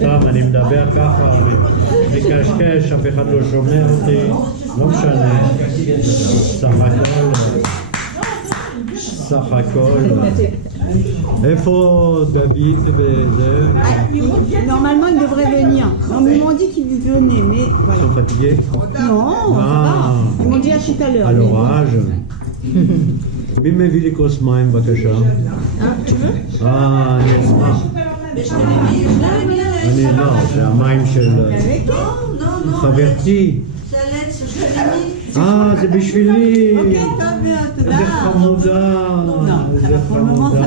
סתם, אני מדבר ככה, מקשקש, אף אחד לא שומע אותי, לא משנה. סך הכל. איפה דוד וזה? Normalement, il devrait venir. Non, mais ils m'ont dit qu'il venait, mais Ils voilà. sont fatigués? Non, ça va. Ils m'ont dit à tout à l'heure. על אורage. מי מביא לי כוס מים בבקשה? Tu veux? אני אשמח. אני לא, זה המים של חברתי. זה בשבילי. איזה חמודה. איזה חמודה.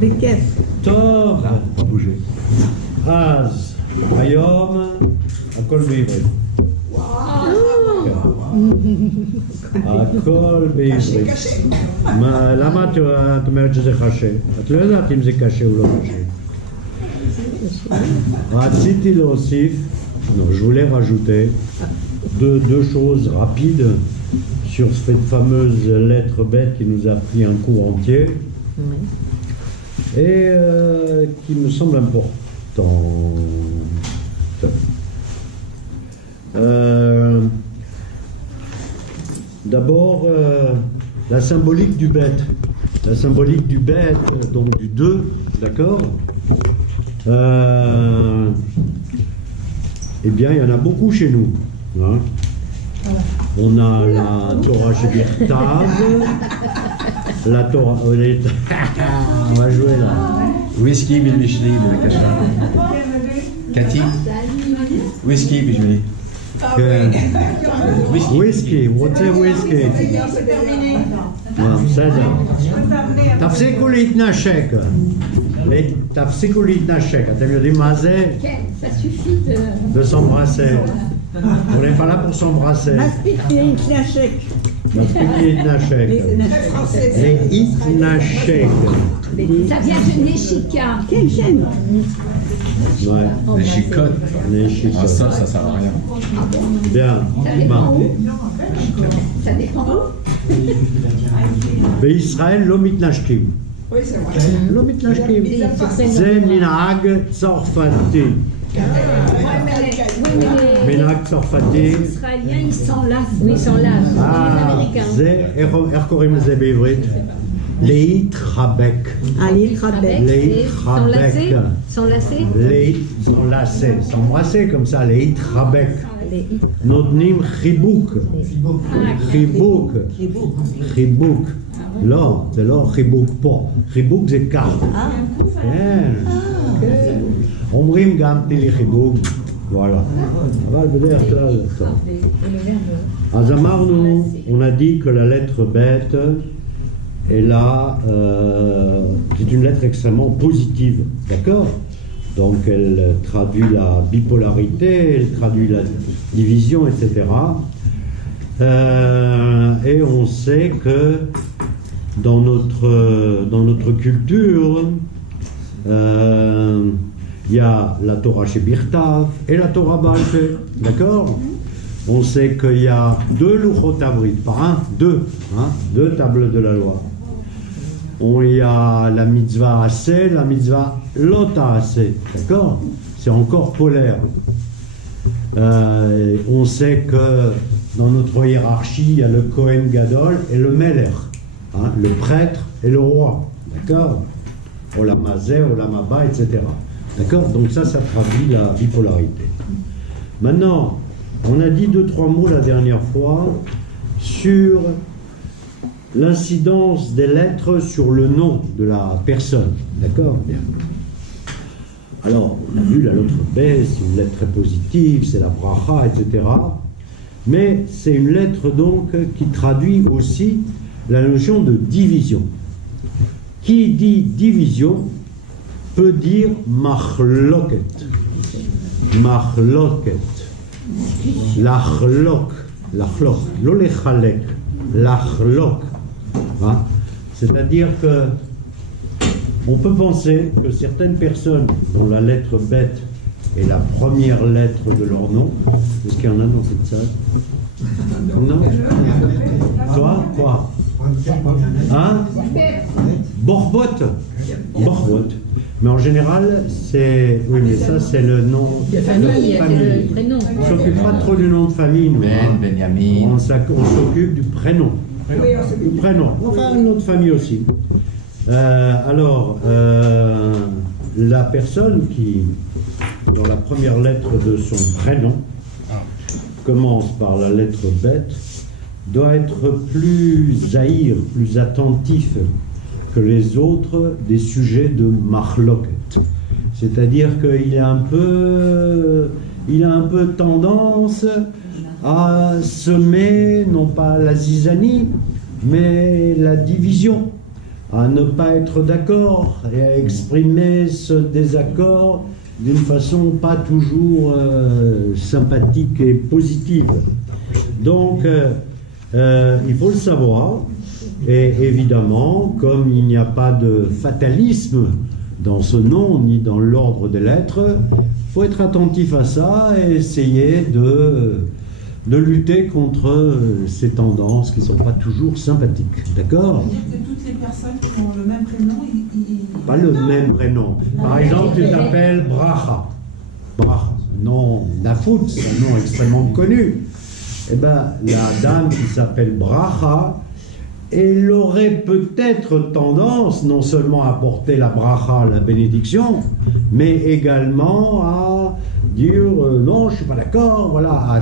בכיף. טוב. אז היום הכל בעברית. הכל בעברית. למה את אומרת שזה קשה? את לא יודעת אם זה קשה או לא קשה. רציתי להוסיף, je voulais rajouter deux choses rapides sur cette fameuse lettre bête qui nous a pris un cours entier et qui me semble importante. D'abord, la symbolique du bête. La symbolique du bête, donc du 2, d'accord eh bien, il y en a beaucoup chez nous. Hein. On a la Torah Shebirtav, la Torah... On va jouer là. Whisky بالبشري بالكشف. Cathy. Whisky בשבילי. וויסקי, הוא רוצה וויסקי. בסדר. תפסיקו להתנשק. תפסיקו להתנשק. אתם יודעים מה זה? כן, ça suffit de s'embrasser. On n'est pas là pour s'embrasser. Maspik להתנשק. מספיק להתנשק. להתנשק. Ça vient de Neshika. כן, כן. Ouais. Les chicottes. Les chicottes. Ah, ça sert à rien. Bien. Ça dépend où. Ça dépend où. בישראל לא מתנשקים. לא מתנשקים. זה מנהג צרפתי. מנהג צרפתי. Les Israéliens, ils s'enlacent. Oui, ils s'enlacent. Les Américains. זה, איך קוראים לזה בעברית? להתחבק. להתחבק. להתחבק. S'enlacer. s'embrasser comme ça, להתחבק. נותנים חיבוק. חיבוק. לא, זה לא חיבוק פה. חיבוק זה כך. כן. אומרים גם תני לי חיבוק. וואלה. אבל בדרך כלל זה טוב. אז אמרנו, on a dit que la lettre bête est là, c'est une lettre extrêmement positive, d'accord? Donc elle traduit la bipolarité, elle traduit la division, etc. Et on sait que dans notre culture, il y a la Torah Shebirtav et la Torah Baal Peh, d'accord? On sait qu'il y a 2 Luchot Avrit, pas deux tables de la loi. Il y a la mitzvah assez, la mitzvah lota assez, d'accord? C'est encore polaire. On sait que dans notre hiérarchie, il y a le Kohen Gadol et le Meler, hein, le prêtre et le roi, d'accord? Olam Hazeh, Olam Haba, etc. D'accord? Donc ça traduit la bipolarité. Maintenant, on a dit 2-3 mots la dernière fois sur l'incidence des lettres sur le nom de la personne. D'accord? Bien. Alors, on a vu la lettre B, c'est une lettre très positive, c'est la bracha, etc. Mais c'est une lettre donc qui traduit aussi la notion de division. Qui dit division peut dire machloket. Machloket. L'achlok. L'achlok. Lo lechalek. L'achlok. Hein? C'est-à-dire que on peut penser que certaines personnes dont la lettre bête est la première lettre de leur nom, est-ce qu'il y en a dans cette salle? Non? Toi? Quoi? Hein? Borbot. Borbot. Mais en général, c'est... Oui, mais ça, c'est le nom De famille, c'est le prénom. On ne s'occupe pas trop du nom de famille, nous. Ben, Benjamin. On s'occupe du prénom. Du prénom. Enfin, le nom de famille aussi. La personne qui, dans la première lettre de son prénom, commence par la lettre bête, doit être plus zahir, plus attentif que les autres des sujets de marloquet. C'est-à-dire qu'il a un peu tendance à semer, non pas la zizanie, mais la division, à ne pas être d'accord et à exprimer ce désaccord d'une façon pas toujours sympathique et positive. Donc, il faut le savoir, et évidemment, comme il n'y a pas de fatalisme dans ce nom, ni dans l'ordre des lettres, il faut être attentif à ça et essayer de lutter contre ces tendances qui ne sont pas toujours sympathiques. D'accord ? Ça veut dire que toutes les personnes qui ont le même prénom, Pas le même prénom. Par exemple, tu t'appelles Bracha. Bracha. Non, Nafout, c'est un nom extrêmement connu. Eh bien, la dame qui s'appelle Bracha, elle aurait peut-être tendance non seulement à porter la bracha, la bénédiction, mais également à dire non, je ne suis pas d'accord, voilà,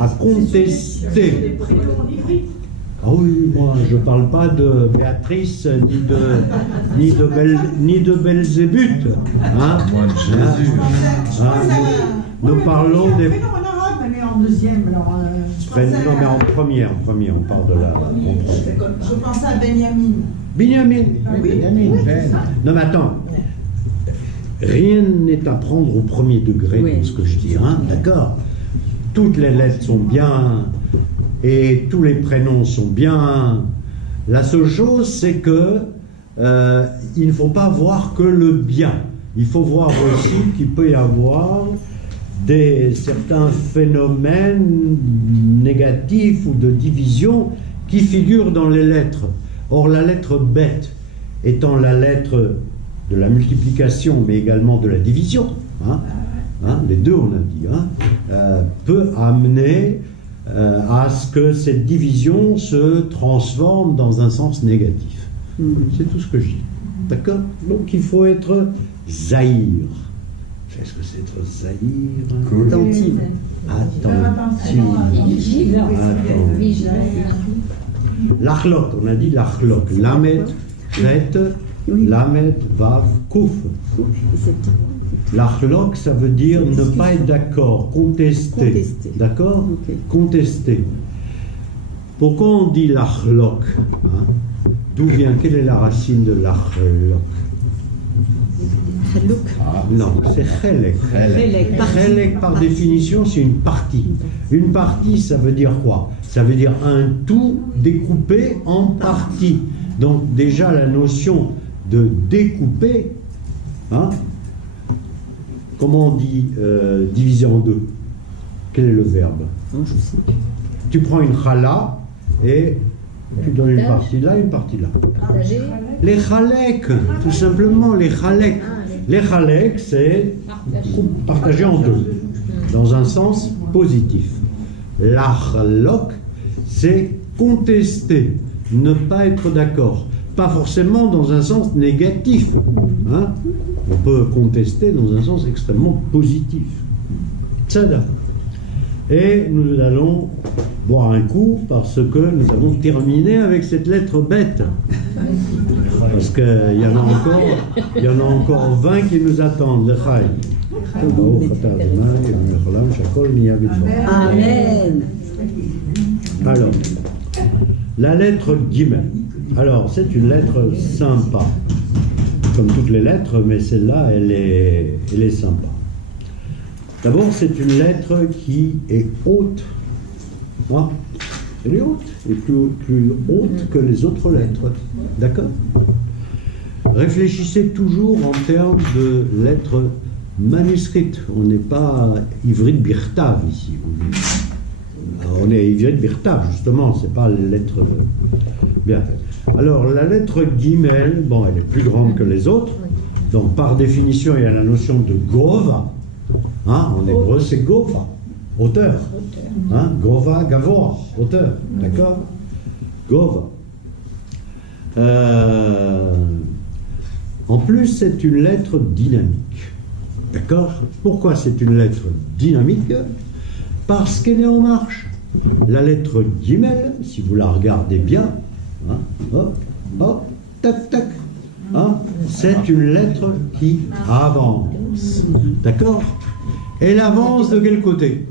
à contester. Ah oui, moi je ne parle pas de Béatrice ni de Belzébuth. Hein? Moi, de Jésus. Nous parlons des... mais en deuxième, alors... Non, mais en première, on parle de la... Je pensais à Benjamin. Binyamin. Oui. Ben. Non, mais attends. Rien n'est à prendre au premier degré dans ce que je dis, hein, d'accord? Toutes les lettres sont bien et tous les prénoms sont bien. La seule chose, c'est que il ne faut pas voir que le bien. Il faut voir aussi qu'il peut y avoir certains phénomènes négatifs ou de division qui figurent dans les lettres. Or, la lettre bête étant la lettre de la multiplication, mais également de la division, les deux on a dit, peut amener à ce que cette division se transforme dans un sens négatif. C'est tout ce que je dis. D'accord? Donc il faut être zahir. Qu'est-ce que c'est être zahir? Cool. Attentive. L'achlok, on a dit l'achlok. Lamed, chet, lamed, vav, kouf. L'achlok, ça veut dire ne pas être d'accord, contester. D'accord? Contester. Pourquoi on dit l'achlok? D'où vient, quelle est la racine de l'achlok? Non, c'est chelek. Chelek, par définition, c'est une partie. Une partie, ça veut dire quoi? Ça veut dire un tout découpé en parties. Donc déjà, la notion de découper, comment on dit diviser en deux? Quel est le verbe? Tu prends une chala et tu donnes une partie là, une partie là. Les chalek, tout simplement, les chalek. Les chalek, c'est partager en deux, dans un sens positif. L'achlok, c'est contester, ne pas être d'accord. Pas forcément dans un sens négatif. On peut contester dans un sens extrêmement positif. Tzada. Et nous allons boire un coup parce que nous avons terminé avec cette lettre bête. Parce qu'il y en a encore 20 qui nous attendent. Amen. Alors, la lettre Gimel. Alors, c'est une lettre sympa. Comme toutes les lettres, mais celle-là, elle est sympa. D'abord, c'est une lettre qui est haute. Elle est haute, elle est plus haute que les autres lettres. D'accord? Réfléchissez toujours en termes de lettres manuscrites. On n'est pas Ivrit Birtav ici. On est Ivrit Birtav, justement, c'est pas les lettres. Bien. Alors, la lettre Gimel, bon, elle est plus grande que les autres, Donc par définition, il y a la notion de gova. Hein, en hébreu, c'est gova, hauteur. Hein, gova, gavoa, hauteur. D'accord? Gova. En plus, c'est une lettre dynamique. D'accord? Pourquoi c'est une lettre dynamique? Parce qu'elle est en marche. La lettre Gimel, si vous la regardez bien, hein, hop, hop, tac, tac, hein, c'est une lettre qui avance. D'accord? Elle avance de quel côté?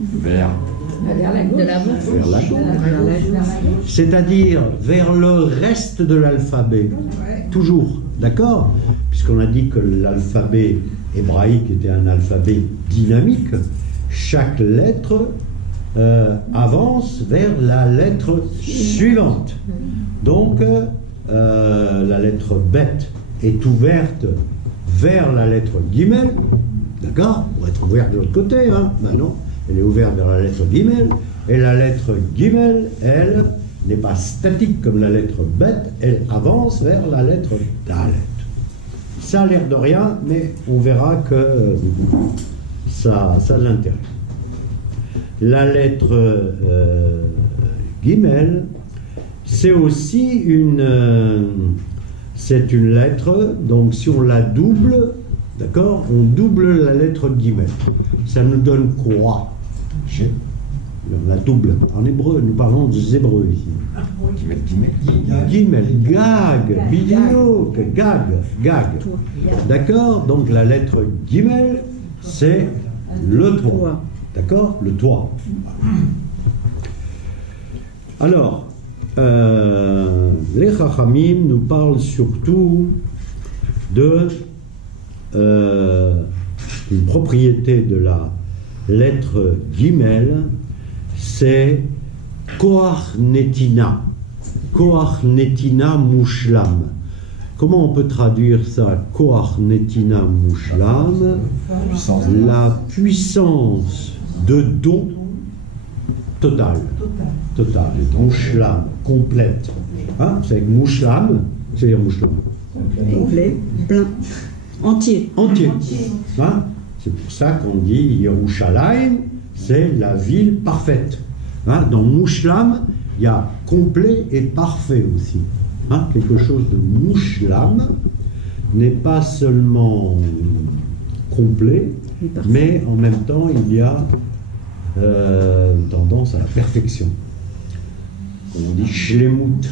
Vers. Vers la gauche. De la gauche. Vers la gauche. C'est-à-dire vers le reste de l'alphabet. Toujours. D'accord? Puisqu'on a dit que l'alphabet hébraïque était un alphabet dynamique, chaque lettre avance vers la lettre suivante. Donc, la lettre Bet est ouverte vers la lettre Gimel, d'accord? Pour être ouverte de l'autre côté, hein? Ben non, elle est ouverte vers la lettre Gimel, et la lettre Gimel, elle, n'est pas statique comme la lettre Bet, elle avance vers la lettre Dalet. Ça a l'air de rien, mais on verra que ça a de l'intérêt. La lettre Gimel, c'est aussi une lettre, donc si on la double, d'accord, on double la lettre Gimel. Ça nous donne quoi? On la double. En hébreu, nous parlons des hébreux ici. Gimel, gag, bidio, gag. D'accord? Donc la lettre Gimel, c'est le toit. D'accord? Le toit. Alors, les Chachamim nous parlent surtout de une propriété de la lettre Gimel, c'est Koach Netina. Koach Netina Mushlam. Comment on peut traduire ça? Koach Netina Mushlam, la puissance de don total. Mushlam, complète. Hein? C'est Mushlam, c'est-à-dire Mushlam. Complet, plein, entier. Hein? C'est pour ça qu'on dit Yerushalayim, c'est la ville parfaite. Hein? Dans Mushlam, il y a complet et parfait aussi. Hein? Quelque chose de Mushlam n'est pas seulement complet, mais en même temps, il y a tendance à la perfection. On dit Shlemut.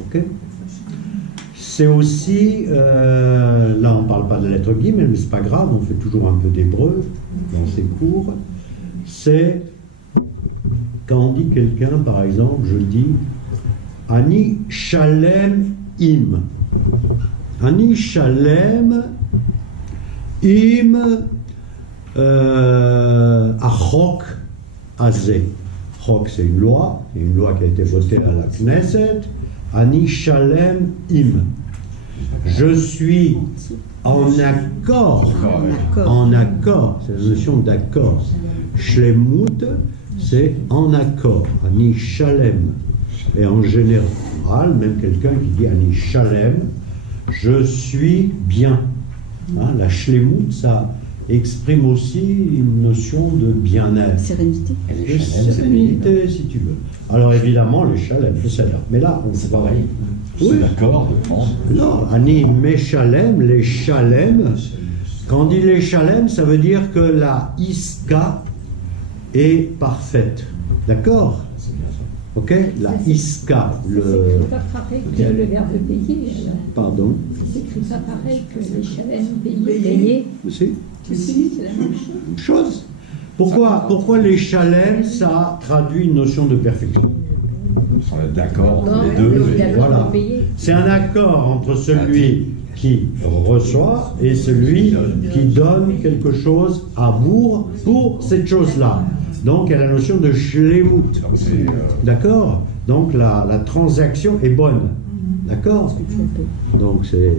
Ok? C'est aussi, là on ne parle pas de la lettre Gimel, mais c'est pas grave, on fait toujours un peu d'hébreu dans ces cours. C'est quand on dit quelqu'un, par exemple, je dis Ani Shalem Im. Ani Shalem Im Achok Azeh. Chok, c'est une loi qui a été votée à la Knesset. Ani Shalem Im. Je suis en accord. En accord, c'est la notion d'accord. Shlemut, c'est en accord. Ani Shalem. Et en général, même quelqu'un qui dit Ani Shalem, je suis bien. Hein, la Shlemut, ça exprime aussi une notion de bien-être. Sérénité. De sérénité, si tu veux. Alors évidemment, les Shalem, c'est là. Mais là, on C'est va pareil. Oui. C'est d'accord de prendre. Non, Ani Meshalem, les Shalem. Quand on dit les Shalem, ça veut dire que la Iska est parfaite. D'accord? Ok? La Iska, C'est pas pareil que le verbe payer. Pardon? C'est pas pareil que les chalets payer. Si? C'est la même chose. Chose. Pourquoi les Shalem, ça traduit une notion de perfection? On est d'accord Non, les deux. on est d'accord Voilà. de payer. C'est un accord entre celui qui reçoit et celui qui donne quelque chose à bourg pour cette chose-là. Donc, il y a la notion de shlemut. D'accord? Donc, la transaction est bonne. D'accord? Donc, c'est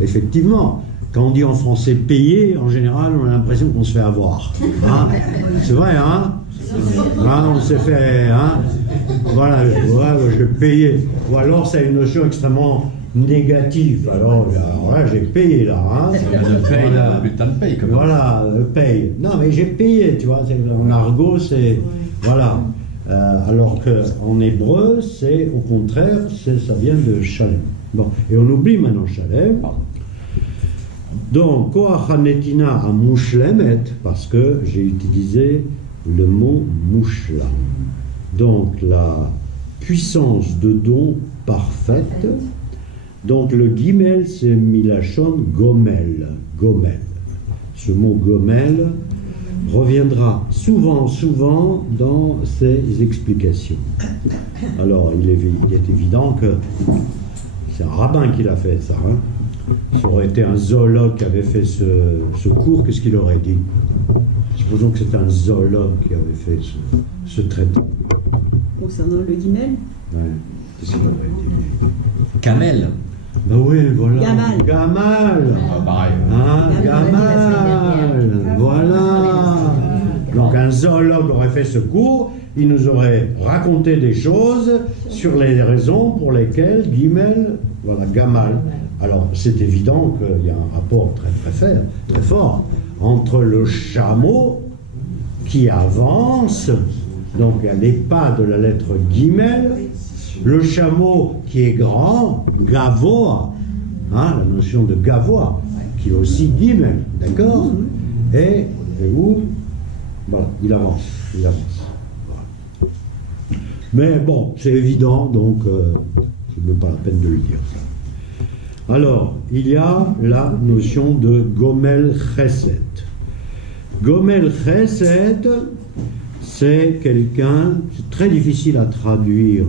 effectivement, quand on dit en français payer, en général, on a l'impression qu'on se fait avoir. Hein? C'est vrai, hein? Hein, on s'est fait, hein? Voilà, je vais payer. Ou alors, c'est une notion extrêmement négatif. Alors là, j'ai payé là. Hein. Le paye, Voilà. le bulletin de paye, quand même. Voilà, paye. Non, mais j'ai payé, tu vois. En argot, c'est. Voilà. Alors qu'en hébreu, c'est au contraire, ça vient de Shalem. Bon, et on oublie maintenant Shalem. Donc, Koach HaNetina à Mushlemet, parce que j'ai utilisé le mot Mushlam. Donc, la puissance de don parfaite. Donc, le Gimel, c'est Milachon Gomel. Gomel. Ce mot Gomel reviendra souvent dans ces explications. Alors, il est évident que c'est un rabbin qui l'a fait, ça. Hein. Ça aurait été un zoologue qui avait fait ce cours, qu'est-ce qu'il aurait dit? Supposons que c'est un zoologue qui avait fait ce traité. Concernant le guimel, Ouais. Qu'est-ce qu'il aurait dit? Camel. Ben oui, voilà. Gamal. Gamal. Ah, pareil. Hein, Gamal, on l'a dit la semaine Gamal. dernière. Voilà. Donc un zoologue aurait fait ce cours, il nous aurait raconté des choses sur les raisons pour lesquelles Gimel, voilà, Gamal. Alors c'est évident qu'il y a un rapport très fort entre le chameau qui avance, donc à les pas de la lettre Gimel, le chameau qui est grand, Gavoa, hein, la notion de Gavoa, qui est aussi Gimel, d'accord? Et où voilà, il avance. Voilà. Mais bon, c'est évident, donc c'est même pas la peine de le dire. Alors, il y a la notion de Gomel Chesed. Gomel Chesed, c'est quelqu'un, c'est très difficile à traduire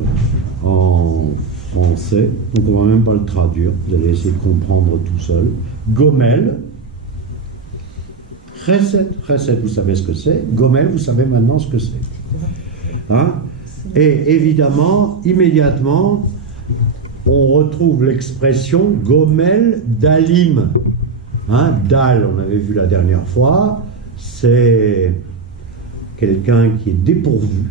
en français, donc on va même pas le traduire, vous allez essayer de comprendre tout seul. Gomel, Chesed, Chesed, vous savez ce que c'est. Gomel, vous savez maintenant ce que c'est. Hein? Et évidemment, immédiatement, on retrouve l'expression Gomel Dalim. Hein? Dal, on avait vu la dernière fois, c'est quelqu'un qui est dépourvu.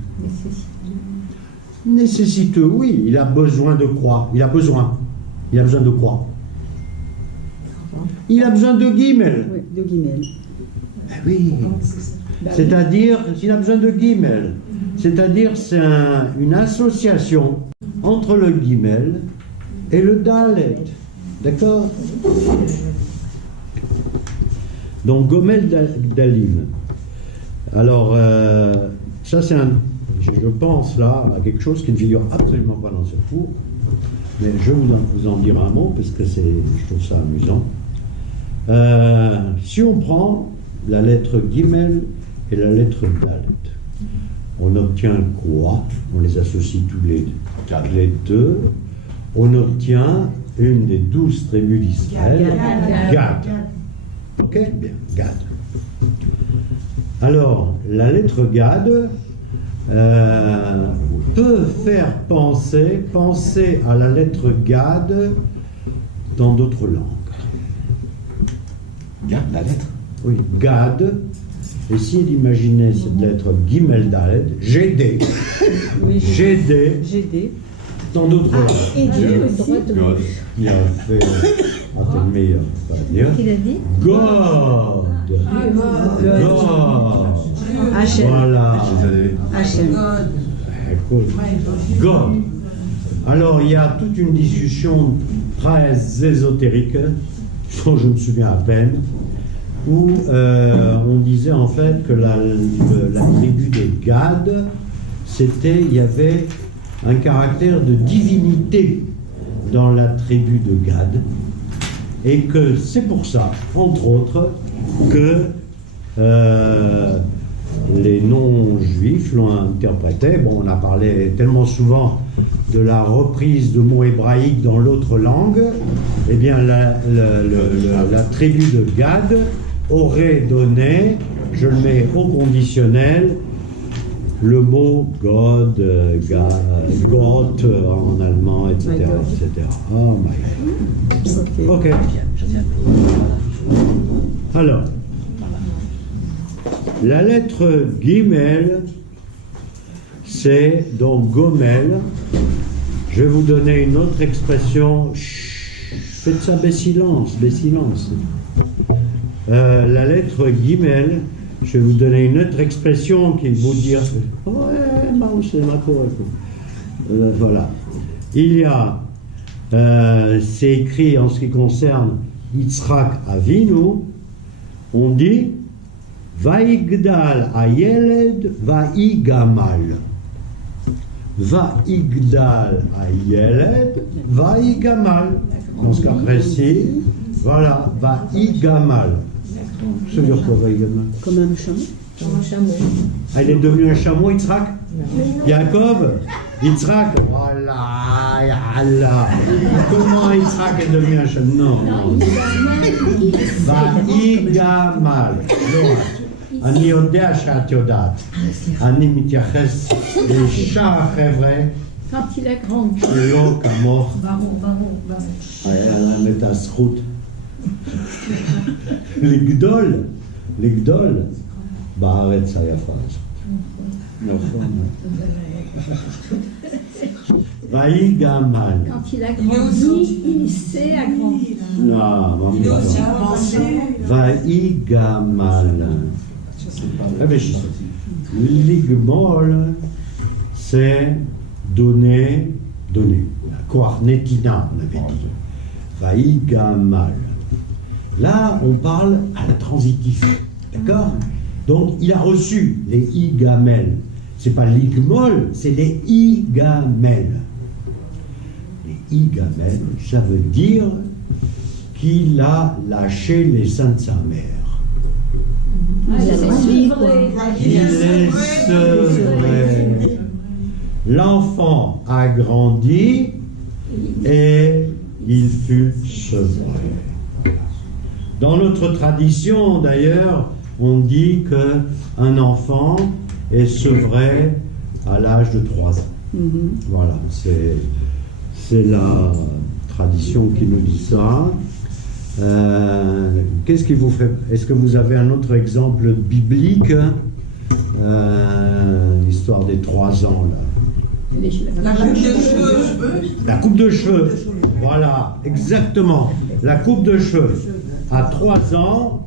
Nécessiteux, oui, il a besoin de quoi? Il a besoin de quoi? Il a besoin de Gimel. oui, de guimel. Ben oui. C'est-à-dire, s'il a besoin de Gimel, c'est-à-dire c'est une association entre le Gimel et le Dalet. D'accord? Donc Gomel Dalim. Alors, ça c'est je pense là à quelque chose qui ne figure absolument pas dans ce cours, mais je vais vous en dire un mot parce que je trouve ça amusant. Si on prend la lettre Gimel et la lettre Dalet, on obtient quoi? On les associe tous les deux. On obtient une des 12 tribus d'Israël, Gad. Ok? Bien, Gad. Alors, la lettre Gad peut faire penser à la lettre Gad dans d'autres langues. Garde la lettre. Oui, Gad. Essayez d'imaginer cette lettre Gimel Dalet, GD. Oui, GD GD. dans d'autres langues. Et Dieu aussi. God. Il a fait. T'es le meilleur, ça va dire. Qu'il a dit God. God. Hachem. Voilà. Hachem. Écoute, God. Alors, il y a toute une discussion très ésotérique, dont je me souviens à peine, où on disait en fait que la tribu de Gad, il y avait un caractère de divinité dans la tribu de Gad, et que c'est pour ça, entre autres, que les non-juifs l'ont interprété. Bon, on a parlé tellement souvent de la reprise de mots hébraïques dans l'autre langue. Eh bien, la tribu de Gad aurait donné, je le mets au conditionnel, le mot God, Gott en allemand, etc. etc. Oh my God. Ok. Alors, la lettre Gimel, c'est donc Gomel. Je vais vous donner une autre expression. Chut. Faites ça silence, silence. La lettre Gimel, je vais vous donner une autre expression qui vous dire. Voilà. Il y a, c'est écrit en ce qui concerne Yitzhak Avinu, on dit Vaigdal Ayeled Vaigamal. Vaigdal Ayeled Vaigamal. Dans ce cas précis, voilà, Vaigamal. Ça veut dire quoi, Vaigamal? Comme un chameau. Comme un chameau. Ah, il est devenu un chameau, Yitzhak? Jacob? Yitzhak? Voilà, yalla. Comment Yitzhak est devenu un chameau? Non, non. Vaigamal. אני יודע שאת יודעת. אני מתייחס לשאר החבר'ה Quand il a grandi. שלא כמוך. ברור. היה להם את הזכות לגדול בארץ היפה הזאת. נכון. ויגמל. Quand il a grandi, il s'est agrandi. לא, Il est aussi ממש. avancé. ויגמל. Ligmol, c'est donner. Koach netina, on avait dit. Vaïgamal. Là, on parle à la transitif. D'accord? Donc, il a reçu les igamel. C'est pas ligmol, c'est les igamel. Les igamel, ça veut dire qu'il a lâché les seins de sa mère. Il a suivi, quoi. Il est sevré. L'enfant a grandi et il fut sevré. Dans notre tradition, d'ailleurs, on dit qu'un enfant est sevré à l'âge de 3 ans. Voilà, c'est la tradition qui nous dit ça. Qu'est-ce qui vous fait? Est-ce que vous avez un autre exemple biblique? L'histoire des 3 ans là. La coupe de cheveux. La coupe de cheveux. Voilà, exactement. La coupe de cheveux. À 3 ans,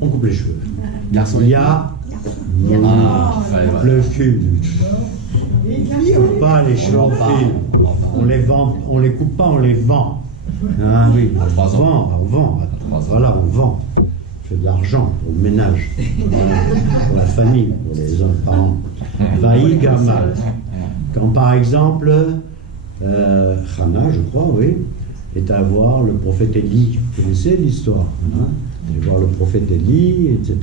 on coupe les cheveux. Garçon. Il y a le fil. On coupe pas les cheveux au fil. On les vend, on les coupe pas, on les vend. Ah oui, À 3 ans. on vend. Voilà, on vend. On fait de l'argent pour le ménage, pour la famille, pour les parents. Vaïgamal. Quand par exemple, Hannah, je crois, oui, est à voir le prophète Élie. Vous connaissez l'histoire, hein? Elle est voir le prophète Élie, etc.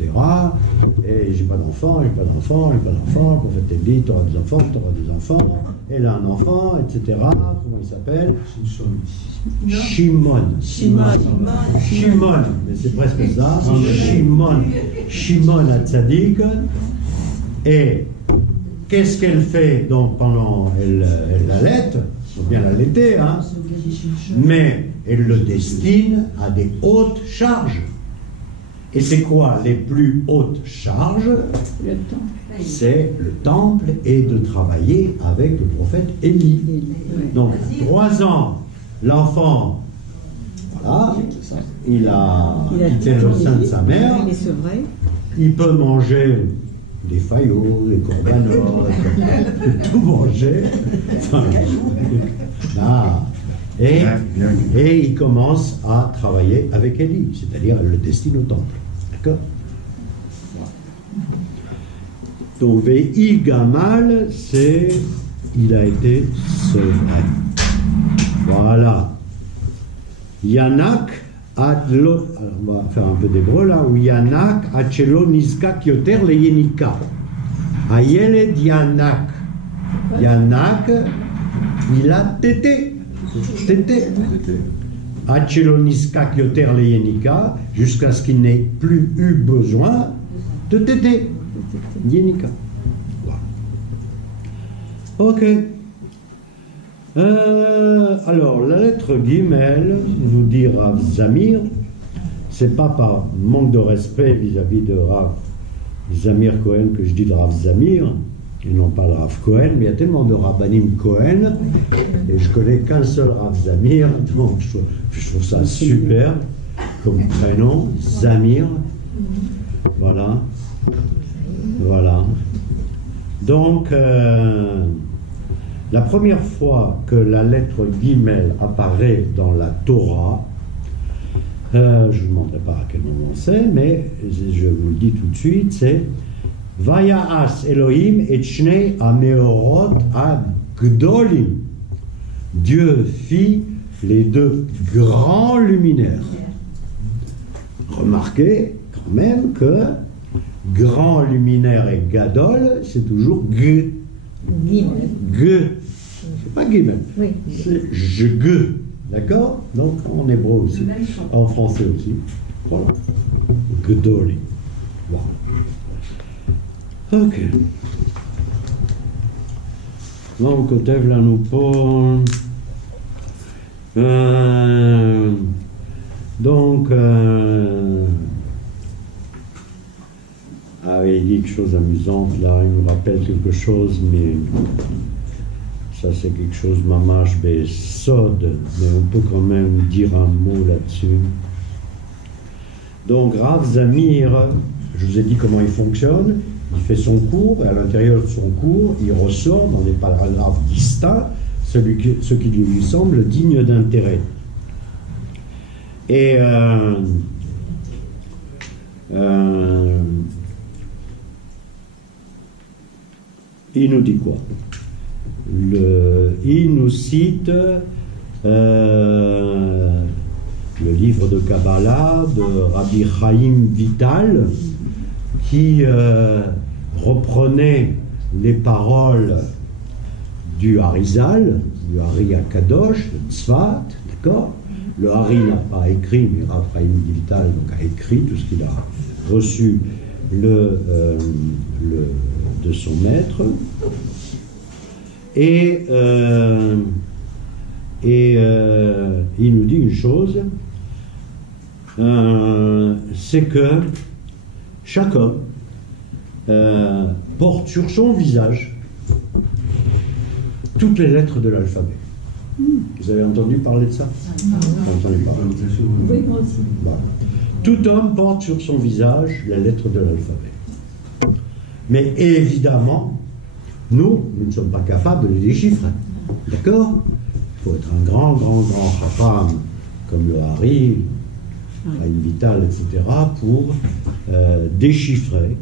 Et j'ai pas d'enfant. Le prophète Élie, tu auras des enfants. Elle a un enfant, etc. Comment il s'appelle? Shimon, mais c'est presque ça. Shimon Hatzadik. Et qu'est-ce qu'elle fait donc pendant elle l'allaite? Il faut bien l'allaiter, hein? Mais elle le destine à des hautes charges. Et c'est quoi les plus hautes charges? C'est le temple et de travailler avec le prophète Élie. Donc 3 ans, l'enfant, voilà, il a quitté le sein de sa mère. Il est sevré. Il peut manger des faillots, des corbanotes, tout manger. Ah. Et il commence à travailler avec Élie, c'est-à-dire le destine au temple. D'accord? Donc, Ve'igamal, c'est il a été sevré. Voilà. Yanak adlo. Alors, on va faire un peu d'hébreu là. Ou Yanak achelo nizkak yoter le yenika. Ayeled Yanak. Yanak, il a tété. Achelo nizkak yoter le yenika, jusqu'à ce qu'il n'ait plus eu besoin de tété. Yenika. Voilà. Ok. Alors, la lettre Gimel, nous dit Rav Zamir, c'est pas par manque de respect vis-à-vis de Rav Zamir Cohen que je dis de Rav Zamir, et non pas le Rav Cohen, mais il y a tellement de Rabbanim Cohen, et je connais qu'un seul Rav Zamir, donc je trouve ça super comme prénom, Zamir. Voilà. Voilà. Donc, la première fois que la lettre Gimel apparaît dans la Torah, je ne vous demanderai pas à quel moment c'est, mais je vous le dis tout de suite, c'est Vaya'as Elohim et Shnei Ameorot Agdolim. Dieu fit les deux grands luminaires. Remarquez quand même que grand luminaire et gadol, c'est toujours g. Gimel. G. C'est pas gimel. Oui. C'est g. D'accord? Donc en hébreu aussi. En français aussi. Voilà. Gdoli. Voilà. Ok. Donc, on כותב לנו פה. Donc, ah oui, il dit quelque chose d'amusant là, il nous rappelle quelque chose, mais ça c'est quelque chose mamash besod, mais on peut quand même dire un mot là-dessus. Donc Rav Zamir, je vous ai dit comment il fonctionne, il fait son cours, et à l'intérieur de son cours, il ressort dans des paragraphes distincts ce qui lui semble digne d'intérêt. Et il nous dit quoi? Il nous cite le livre de Kabbalah de Rabbi Chaim Vital qui reprenait les paroles du Harizal, du Hari Akadosh, de Tzfat, d'accord? Le Hari n'a pas écrit, mais Rabbi Chaim Vital donc, a écrit tout ce qu'il a reçu de son maître. Et il nous dit une chose, c'est que chaque homme porte sur son visage toutes les lettres de l'alphabet. Vous avez entendu parler de ça? Vous entendu parler? Oui, moi aussi. Voilà. Tout homme porte sur son visage les lettres de l'alphabet. Mais évidemment, nous ne sommes pas capables de les déchiffrer. D'accord? Il faut être un grand chacham, comme le Hari, Chaim Vital, etc., pour déchiffrer.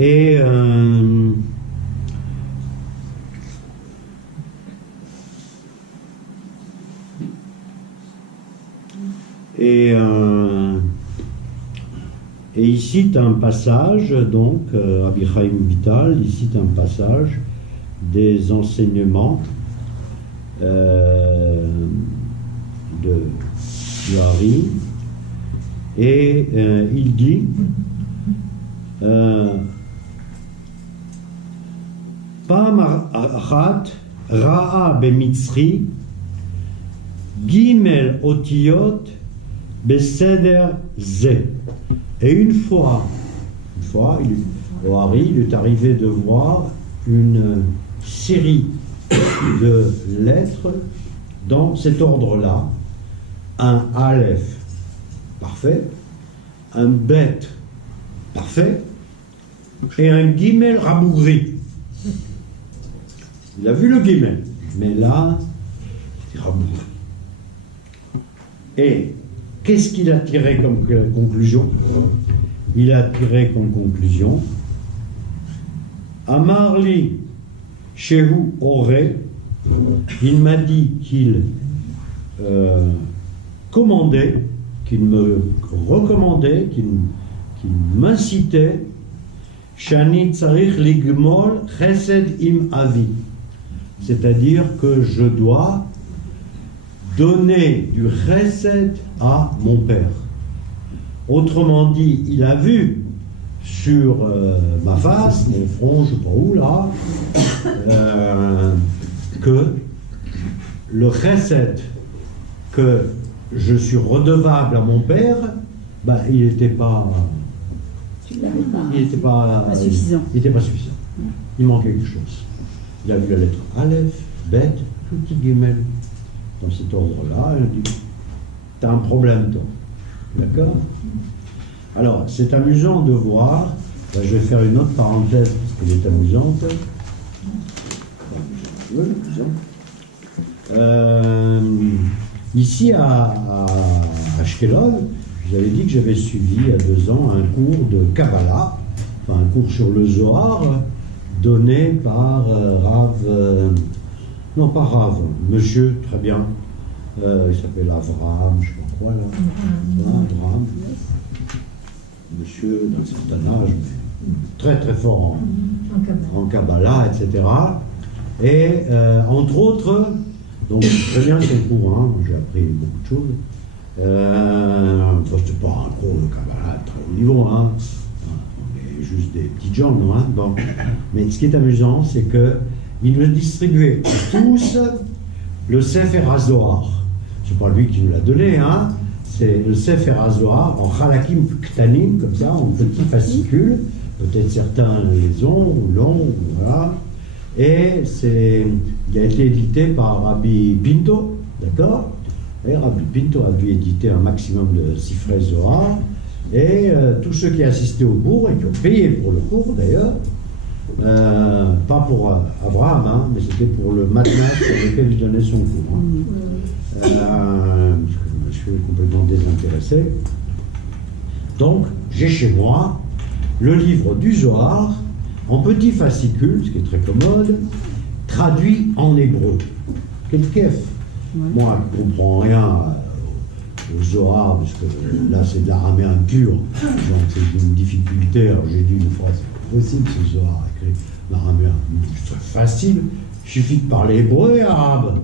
Et il cite un passage, donc, Rabbi Chaim Vital, il cite un passage des enseignements du Hari, et il dit Pam achat ra'a bemitzri gimel otiyot beseder ze. Et une fois au Hari, il est arrivé de voir une série de lettres dans cet ordre-là. Un Aleph parfait, un Bet parfait, et un Gimel rabougri. Il a vu le Gimel, mais là, c'est rabougri. Et qu'est-ce qu'il a tiré comme conclusion? Il a tiré comme conclusion Amarli Shehu Oré, il m'a dit qu'il commandait, qu'il me recommandait, qu'il m'incitait Shani Tsarich Ligmol Chesed Im Avi, c'est-à-dire que je dois donner du chesed à mon père. Autrement dit, il a vu sur ma face, mon front, je ne sais pas où là, que le chesed que je suis redevable à mon père, ben, il n'était pas Il n'était pas, suffisant. Il n'était pas suffisant. Il manquait quelque chose. Il a vu la lettre Aleph, Bet, tout guillemets. Dans cet ordre-là, il a dit t'as un problème, toi. D'accord? Alors, c'est amusant de voir. Ben, je vais faire une autre parenthèse parce qu'elle est amusante. Ici à Ashkelon, je vous avais dit que j'avais suivi il y a 2 ans un cours de Kabbalah, enfin un cours sur le Zohar, donné par Rav, non pas Rav, monsieur, très bien, il s'appelle Avraham, je ne sais pas quoi là, Avraham, monsieur d'un certain âge, mais très très fort en Kabbalah, etc. Et entre autres, donc très bien son cours, hein, j'ai appris beaucoup de choses. C'était pas un cours de Kabbalah de très haut niveau, hein. On est juste des petits gens, non, hein, bon. Mais ce qui est amusant, c'est qu'il nous distribuait tous le Sefer HaZohar. C'est pas lui qui nous l'a donné, hein. C'est le Sefer HaZohar en Chalakim Ktanim, comme ça, en petits fascicules. Peut-être certains les ont, ou l'ont, voilà. Et il a été édité par Rabbi Pinto, d'accord? Et Rabbi Pinto a dû éditer un maximum de Sifrei Zohar. Et tous ceux qui assistaient au cours, et qui ont payé pour le cours d'ailleurs, pas pour Abraham, hein, mais c'était pour le matnas sur lequel il donnait son cours. Hein. Je suis complètement désintéressé. Donc, j'ai chez moi le livre du Zohar, en petit fascicule, ce qui est très commode, traduit en hébreu. Quel kef. Moi, je ne comprends rien au Zohar, parce que là, c'est de l'araméen pur, donc c'est une difficulté. Alors j'ai dit une fois, c'est pas possible, ce Zohar écrit l'araméen. C'est très facile, il suffit de parler hébreu et arabe.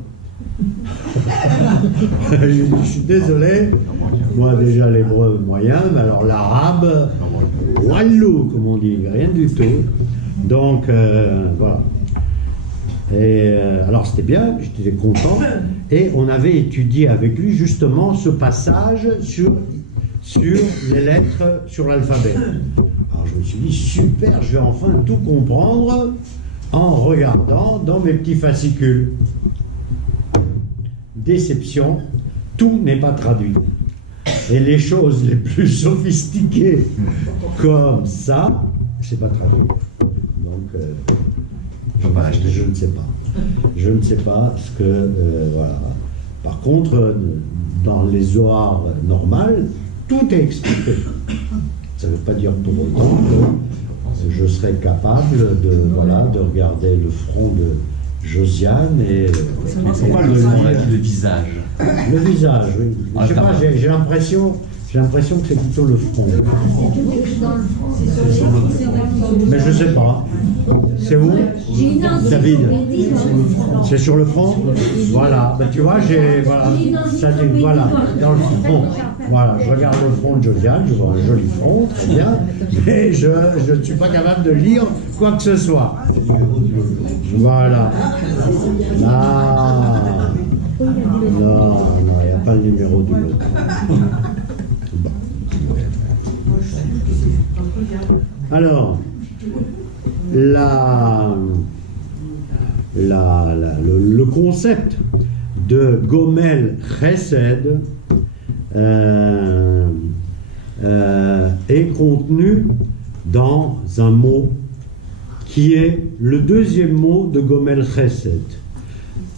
Je suis désolé, moi déjà l'hébreu moyen, mais alors l'arabe, wallou, comme on dit, rien du tout. Donc, voilà. Et alors c'était bien, j'étais content, et on avait étudié avec lui justement ce passage sur les lettres, sur l'alphabet. Alors je me suis dit, super, je vais enfin tout comprendre en regardant dans mes petits fascicules. Déception, tout n'est pas traduit. Et les choses les plus sophistiquées comme ça, c'est pas traduit. Donc, je ne sais pas. Je ne sais pas ce que... voilà. Par contre, dans les Zohars normales, tout est expliqué. Ça ne veut pas dire pour autant que je serais capable de regarder le front de Josiane et... Pourquoi on a dit le visage? Le visage, oui. Je sais pas, j'ai l'impression que c'est plutôt le front. Mais je sais pas. C'est où, David? C'est sur le front? Voilà. Ben, tu vois, voilà, dans le front. Voilà, je regarde le front de Josiane, je vois un joli front, très bien, mais je ne suis pas capable de lire quoi que ce soit. Voilà. Là. Non, il n'y a pas le numéro de l'autre. Alors, le concept de Gomel Chesed est contenu dans un mot qui est le deuxième mot de Gomel Chesed,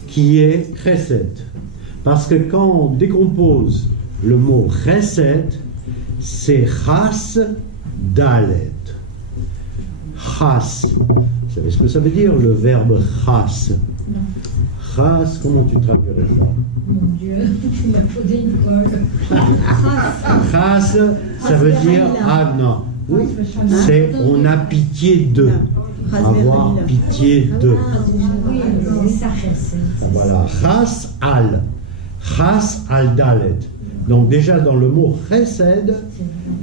qui est Chesed. Parce que quand on décompose le mot Chesed, c'est Chas Dalet. Chas. Vous savez ce que ça veut dire, le verbe Chas? Chas, comment tu traduirais ça? Mon Dieu, tu m'as posé une colle. Chas, ça veut dire, ah non, oui, c'est on a pitié d'eux. Avoir pitié d'eux. Oui, c'est ça, Voilà, Chas al Dalet. Donc déjà dans le mot Chesed,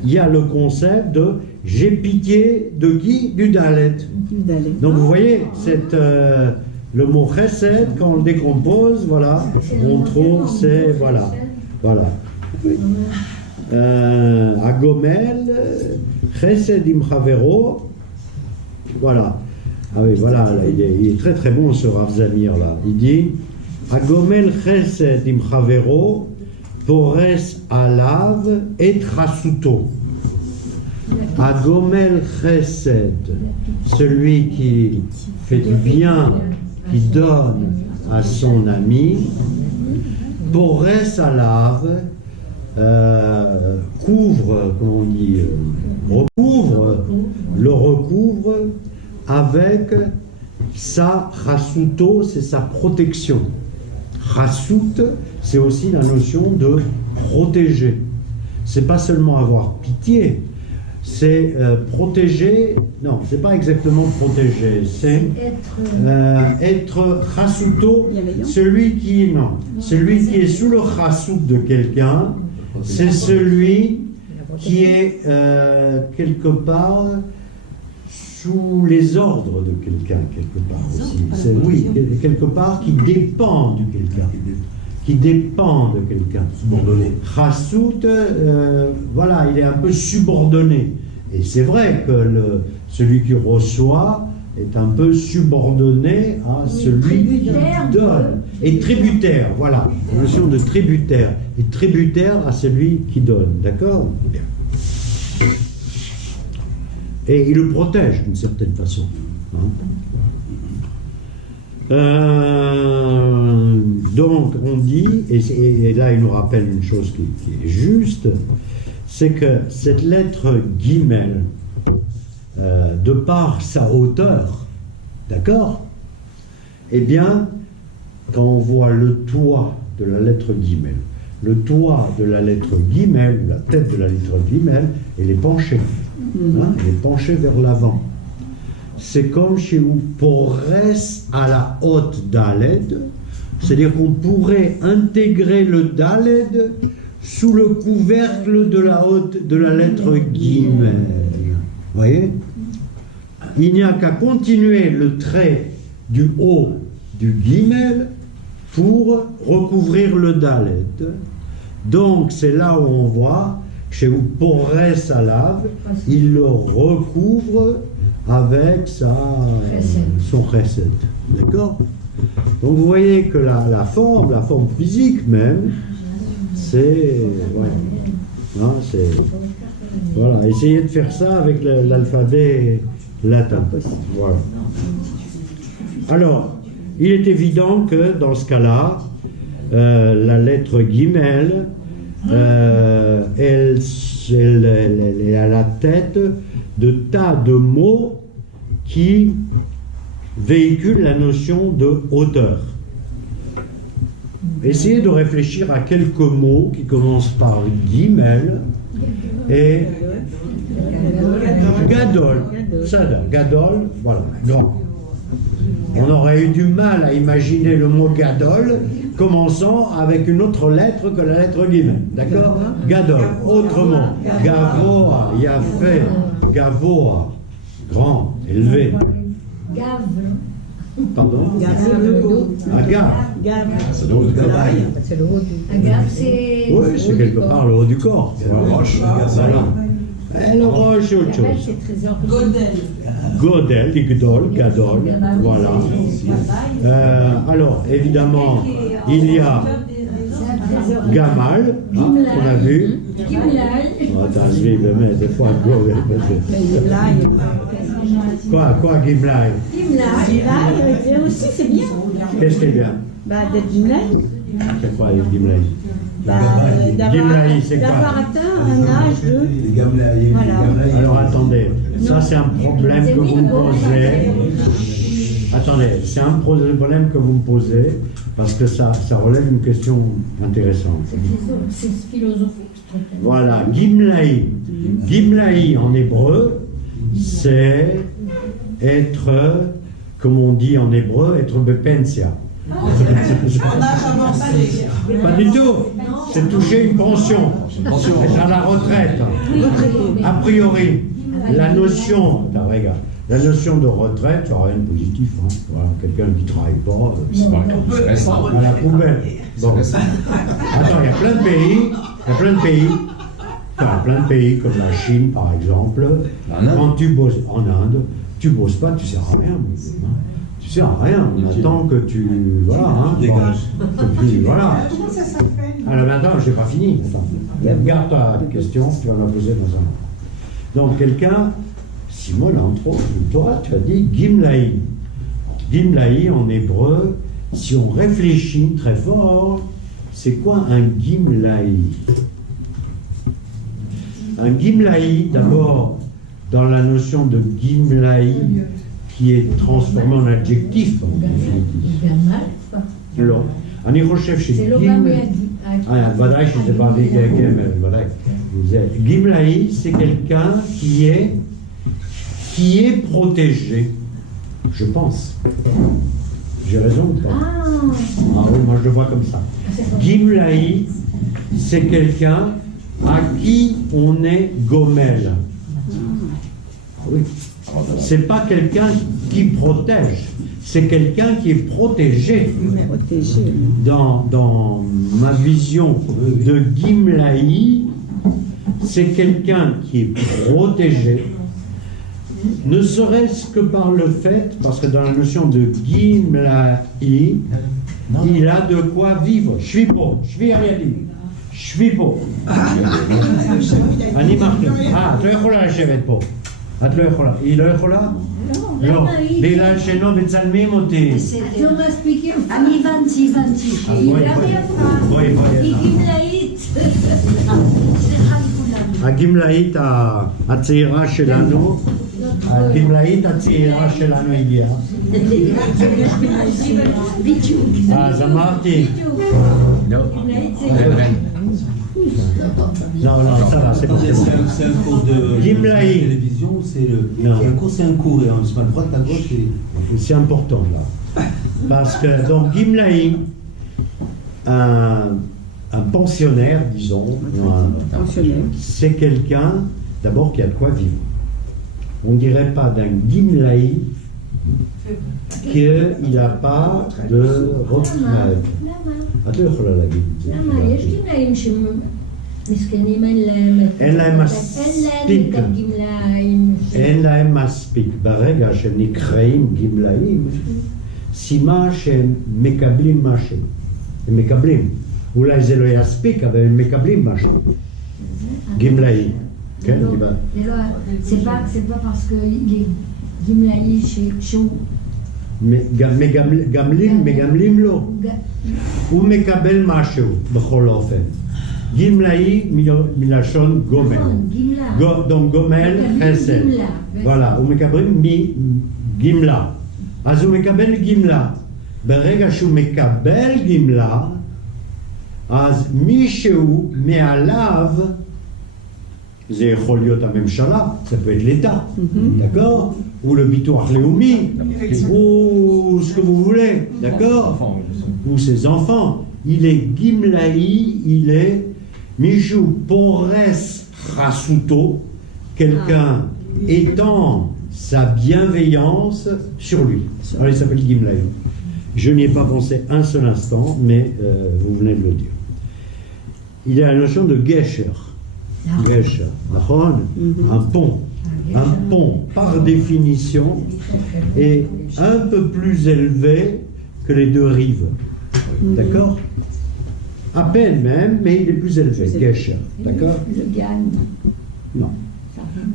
il y a le concept de j'ai pitié de qui? Du Dalet. Donc vous voyez, le mot Chesed, quand on le décompose, voilà, on trouve, c'est, voilà. Agomel, Chesed im Chavero. Voilà. Ah oui, voilà, là, il est très très bon ce Rav Zamir là. Il dit Agomel Chesed im Chavero, Pores alav et Trasuto. Agomel Chesed, celui qui fait du bien, qui donne à son ami, Pores alav, couvre, comment on dit, le recouvre avec sa chasuto, c'est sa protection. Chasut, c'est aussi la notion de protéger. C'est pas seulement avoir pitié, c'est protéger, non, c'est pas exactement protéger, c'est être chasuto, celui qui est sous le chasut de quelqu'un, c'est celui qui est quelque part sous les ordres de quelqu'un, quelque part aussi. C'est, oui, quelque part qui dépend de quelqu'un. Qui dépend de quelqu'un. Subordonné. Chassout, voilà, il est un peu subordonné. Et c'est vrai que celui qui reçoit est un peu subordonné à celui qui donne. Et tributaire, voilà, la notion de tributaire. Et tributaire à celui qui donne, d'accord ? Bien. Et il le protège d'une certaine façon. Donc on dit, et là il nous rappelle une chose qui est juste, c'est que cette lettre Gimel, de par sa hauteur, d'accord, eh bien, quand on voit le toit de la lettre Gimel, le toit de la lettre Gimel, ou la tête de la lettre Gimel, elle est penchée. Elle est penchée vers l'avant. C'est comme chez vous, Pores à la haute Daled, c'est-à-dire qu'on pourrait intégrer le Daled sous le couvercle de la lettre Gimel. Vous voyez ? Il n'y a qu'à continuer le trait du haut du Gimel pour recouvrir le Daled. Donc c'est là où on voit, chez vous, Pores alav, il le recouvre avec son chesed. D'accord ? Donc vous voyez que la forme physique même, c'est... Ouais. Hein, voilà, essayez de faire ça avec l'alphabet latin. Voilà. Alors, il est évident que dans ce cas-là, la lettre Gimel, elle est à la tête de tas de mots qui véhiculent la notion de hauteur. Essayez de réfléchir à quelques mots qui commencent par Gimel et Gadol. Gadol, voilà, grand. On aurait eu du mal à imaginer le mot Gadol commençant avec une autre lettre que la lettre Gimel. D'accord ? Gadol. Autrement, Gavoa, Yafé, Gavoa, grand, élevé. Gave. Pardon ? Agave. C'est le haut du cobaye. C'est le haut du... Agave, c'est... Oui, c'est quelque part le haut du corps. C'est la roche. Voilà. Et le roche, c'est autre chose. C'est trésor. Godel. Godel, Gdol, Gadol, voilà. Alors, évidemment, il y a Gamal, hein, qu'on a vu. Gimlai. Des fois, Quoi, Gimlai? Gimlai, aussi, c'est bien. Qu'est-ce qui est bien? Bah, d'être Gimlai. C'est quoi, Gimlai? D'avoir c'est quoi? atteint un âge de... Voilà. Alors attendez, ça c'est un problème que vous me posez. Attendez, c'est un problème que vous me posez parce que ça relève une question intéressante. C'est philosophique. Voilà, Gimlai. Gimlai en hébreu, c'est être, comme on dit en hébreu, être bepensia. Pas du tout. C'est toucher une pension. C'est à la retraite. A priori, la notion, regarde, la notion de retraite, ça n'a rien de positif. Hein. Voilà, quelqu'un qui ne travaille pas, C'est à la poubelle. Bon. Attends, il y a plein de pays Enfin, plein de pays comme la Chine, par exemple. En Inde. Quand tu bosses en Inde, tu bosses pas, tu sers à rien. Tu sers à rien. On attend que tu. Voilà, hein. Dégage. Que tu- voilà. Comment ça s'appelle? Alors maintenant, je n'ai pas fini. Attends. Garde ta question, tu vas me la poser dans un moment. Donc, quelqu'un, Simon, entre autres, toi, tu as dit Gimlaï. Gimlaï, en hébreu, si on réfléchit très fort, c'est quoi un Gimlaï? Un Gimlaï, d'abord, dans la notion de Gimlaï, qui est transformé en adjectif, en définitive. לא. אני חושב זה לא גם ודאי שזה בא לידי גמל, ודאי. גמלאי, c'est quelqu'un qui est protégé, je pense. J'ai raison ou pas? Ah oui, moi je le vois comme ça. Gimlaï, c'est quelqu'un à qui on est gomel. Ah oui. C'est pas quelqu'un qui protège, c'est quelqu'un qui est protégé. Protégé. Dans ma vision de Gimlaï, c'est quelqu'un qui est protégé, ne serait-ce que par le fait, parce que dans la notion de Gimlaï, il a de quoi vivre. Je suis pauvre, je suis rien dit. Je suis pauvre. אני מחליט. את לא יכולה לשבת פה. את לא יכולה. היא לא יכולה? לא. בגלל שלא מצלמים אותי. אתם מספיקים. אני הבנתי. היא גם יפה. היא גמלאית. סליחה לכולם. הגמלאית הצעירה שלנו, הגמלאית הצעירה שלנו הגיעה. בדיוק. אז אמרתי, גמלאית זה... non, ça va, c'est bon. C'est un cours de Gimlaï. télévision, Non. c'est un cours, et on se met à droite, à gauche, et... C'est important là. Parce que, donc, Gimlaï, un pensionnaire, disons, Pensionnaire. c'est quelqu'un, d'abord, qui a de quoi vivre. On ne dirait pas d'un Gimlaï qu'il n'a pas de retraite. את לא יכולה להגיד את זה. למה? יש גמלאים שמסכנים, אין להם מספיק. אין להם מספיק. ברגע שהם נקראים גמלאים, סימן שהם מקבלים משהו. הם מקבלים. אולי זה לא יספיק, אבל הם מקבלים משהו. גמלאים. כן, דיברתי. c'est pas parce qu'il est גמלאי שהוא... מגמלים לו. הוא מקבל משהו בכל אופן. גמלאי מלשון גומל. donc גומל חסד. voilà, הוא מקבל מגמלה. אז הוא מקבל גמלה. ברגע שהוא מקבל גמלה, אז מישהו מעליו, זה יכול להיות הממשלה, ça peut être l'État, d'accord? Ou le ביטוח לאומי, ou ce que vous voulez, d'accord? Ou ses enfants. Il est gimlaï, il est מישהו פורס חסותו, quelqu'un étend sa bienveillance sur lui. Alors il s'appelle gimlaï. Je n'y ai pas pensé un seul instant, mais vous venez de le dire. Il y a la notion de gesher. Gesher, un pont. Un pont, par définition, est un peu plus élevé que les deux rives. D'accord? À peine même, mais il est plus élevé. Gesher. D'accord? Le gagne. Non.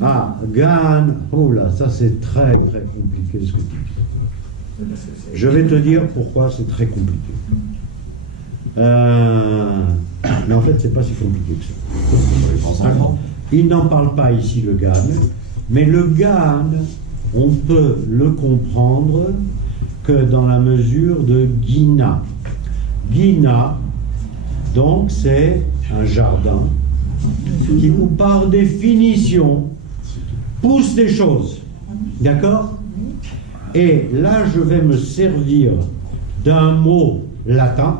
Ah, Gan, oh là, ça c'est très très compliqué ce que tu dis. Je vais te dire pourquoi c'est très compliqué. Mais en fait, c'est pas si compliqué que ça. Il n'en parle pas ici, le Gan, mais le Gan, on peut le comprendre que dans la mesure de Gina. Gina, donc, c'est un jardin qui, ou par définition, pousse des choses. D'accord? Et là, je vais me servir d'un mot latin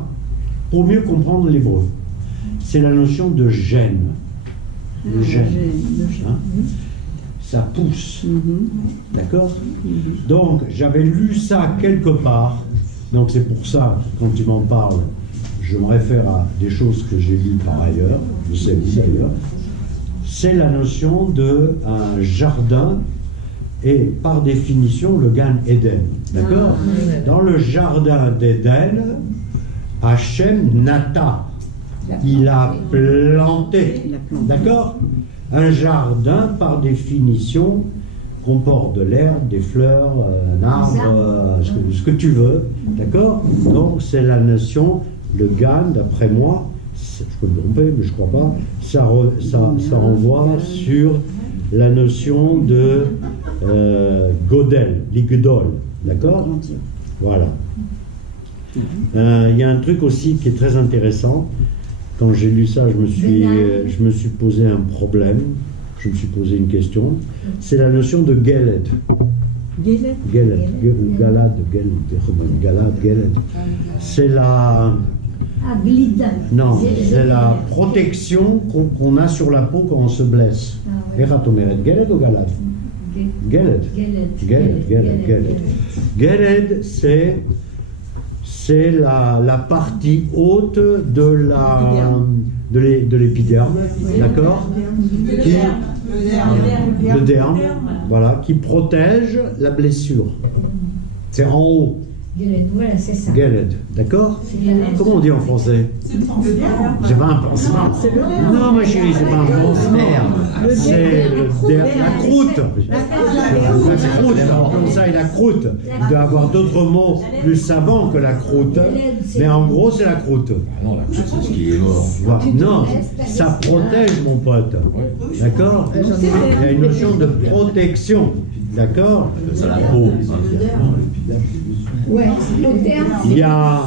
pour mieux comprendre l'hébreu. C'est la notion de gêne. Le gêne. Hein? Ça pousse. D'accord? Donc, j'avais lu ça quelque part. Donc, c'est pour ça, quand tu m'en parles, je me réfère à des choses que j'ai lues par ailleurs. Je sais où d'ailleurs. c'est la notion d'un jardin et par définition le Gan Eden. D'accord? Dans le jardin d'Éden, Hachem Nata, il a planté. D'accord? Un jardin par définition comporte de l'herbe, des fleurs, un arbre, ce que tu veux. D'accord? Donc c'est la notion, le Gan, d'après moi, je peux me tromper, mais je crois pas, ça renvoie sur la notion de Godel, l'Igdol, d'accord? Voilà. Il y a un truc aussi qui est très intéressant. Quand j'ai lu ça, je me suis posé un problème, je me suis posé une question. C'est la notion de Geled. Geled. C'est la... Non, c'est la protection qu'on a sur la peau quand on se blesse. Geled ou Galad? Geled, c'est la partie haute de l'épiderme, d'accord? Le derme, voilà, qui protège la blessure. C'est en haut. Voilà, c'est ça. Geled, d'accord? Comment on dit en français? C'est pas un pansement. Non, ma chérie, c'est pas un pansement. C'est la croûte. La croûte, comme ça, et la croûte. Il doit y avoir d'autres mots plus savants que la croûte. Mais en gros, c'est la croûte. Non, la croûte, c'est ce qui est mort. Non, ça protège, mon pote. D'accord? Il y a une notion de protection. D'accord? C'est la peau. Ouais, le terme. Il y a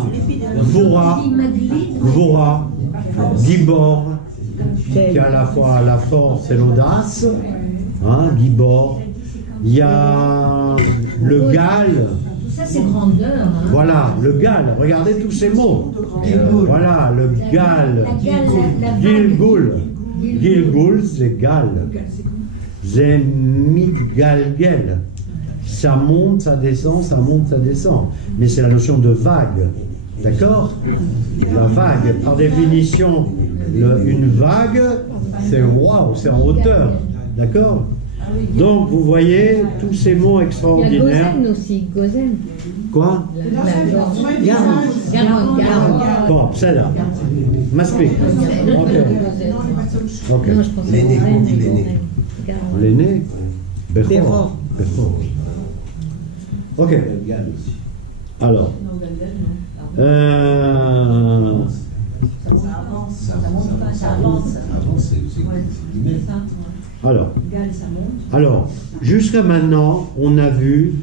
Gvora, Gibor, qui a à la fois la force et l'audace, hein, Gibor. Il y a le Gal. Tout ça, c'est grandeur. Hein. Voilà, le Gal. Regardez tous ces mots. Voilà, le Gal. Gilgul. Gilgul, c'est Gal. C'est Midgalgel. Ça monte, ça descend, ça monte, ça descend. Mais c'est la notion de vague. D'accord? La vague, par définition, une vague, c'est waouh, c'est en hauteur. D'accord? Donc, vous voyez tous ces mots extraordinaires. Il y a Gozen aussi, Gozen. Quoi? Garonne. Bon, c'est là. M'aspect. Ok. L'aîné, on dit l'aîné. L'aîné? Bechor. Ok. Alors. Alors, jusqu'à maintenant, on a vu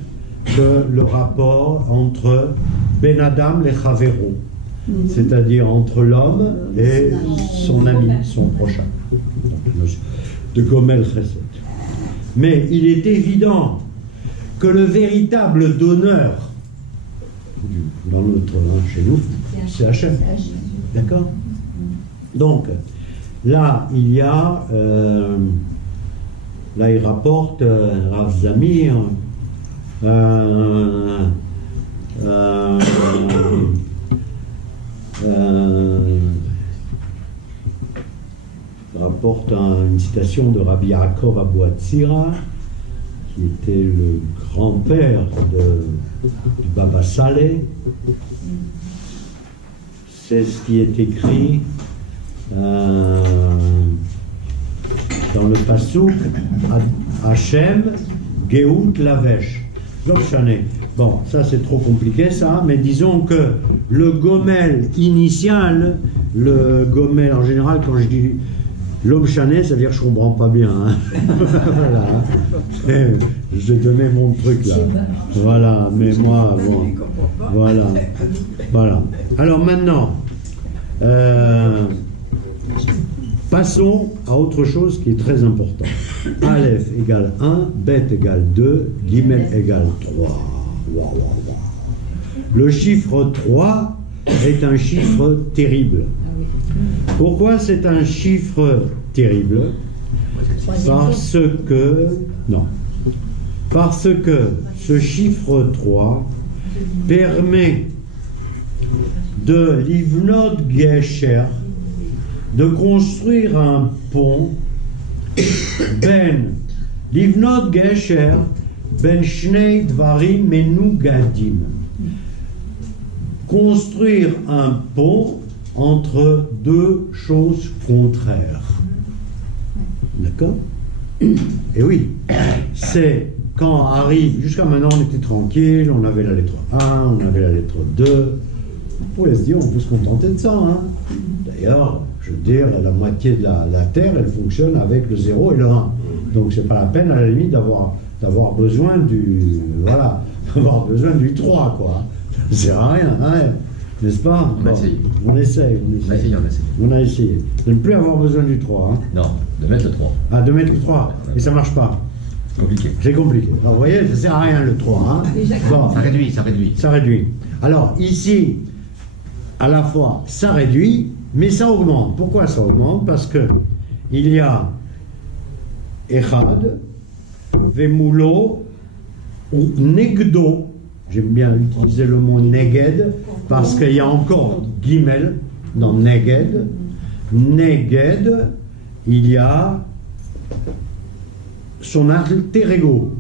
que le rapport entre Ben Adam et Chavero, c'est-à-dire entre l'homme et son ami, son prochain, de Gomel Chesed. Mais il est évident que le véritable donneur, dans notre, chez nous, c'est Hachem. D'accord? Donc, là, il y a, là, il rapporte Rav Zamir, rapporte une citation de Rabbi Yaakov Abu Hatzira, qui était le grand-père du Baba Saleh. C'est ce qui est écrit dans le Passouk Hachem Geout Lavesh. Bon, ça c'est trop compliqué ça, mais disons que le gomel initial, le gomel en général, quand je dis l'homme chané, ça veut dire que je comprends pas bien. Hein. Voilà. Je donnais mon truc là. Voilà, mais moi, bon. Voilà. Voilà. Alors maintenant, passons à autre chose qui est très important. Aleph égale 1, Bet égale 2, Gimel égale 3. Wow, wow, wow. Le chiffre 3 est un chiffre terrible. Pourquoi c'est un chiffre terrible? Parce que ce chiffre 3 permet de Livnot Gesher, de construire un pont Ben livnot gesher ben shnei dvarim menugadim. Construire un pont entre deux choses contraires. D'accord? Et oui, c'est quand arrive, jusqu'à maintenant on était tranquille, on avait la lettre 1, on avait la lettre 2, on pouvait se dire on peut se contenter de ça. Hein. D'ailleurs, je veux dire, la moitié de la Terre, elle fonctionne avec le 0 et le 1. Donc c'est pas la peine à la limite d'avoir besoin d'avoir besoin du 3, quoi. Ça sert à rien, hein, n'est-ce pas? On essaye. On a essayé. De ne plus avoir besoin du 3. Hein. Non, de mettre le 3. Ah, de mettre le 3. Et ça marche pas. Compliqué. C'est compliqué. Alors vous voyez, ça sert à rien le 3. Hein. Bon, Ça réduit. ça réduit. Alors ici, à la fois, ça réduit, mais ça augmente. Pourquoi ça augmente? Parce que il y a Echad, Vemulo, ou Negdo. J'aime bien utiliser le mot Neged, parce qu'il y a encore Gimel dans Neged. Neged, il y a son alter ego.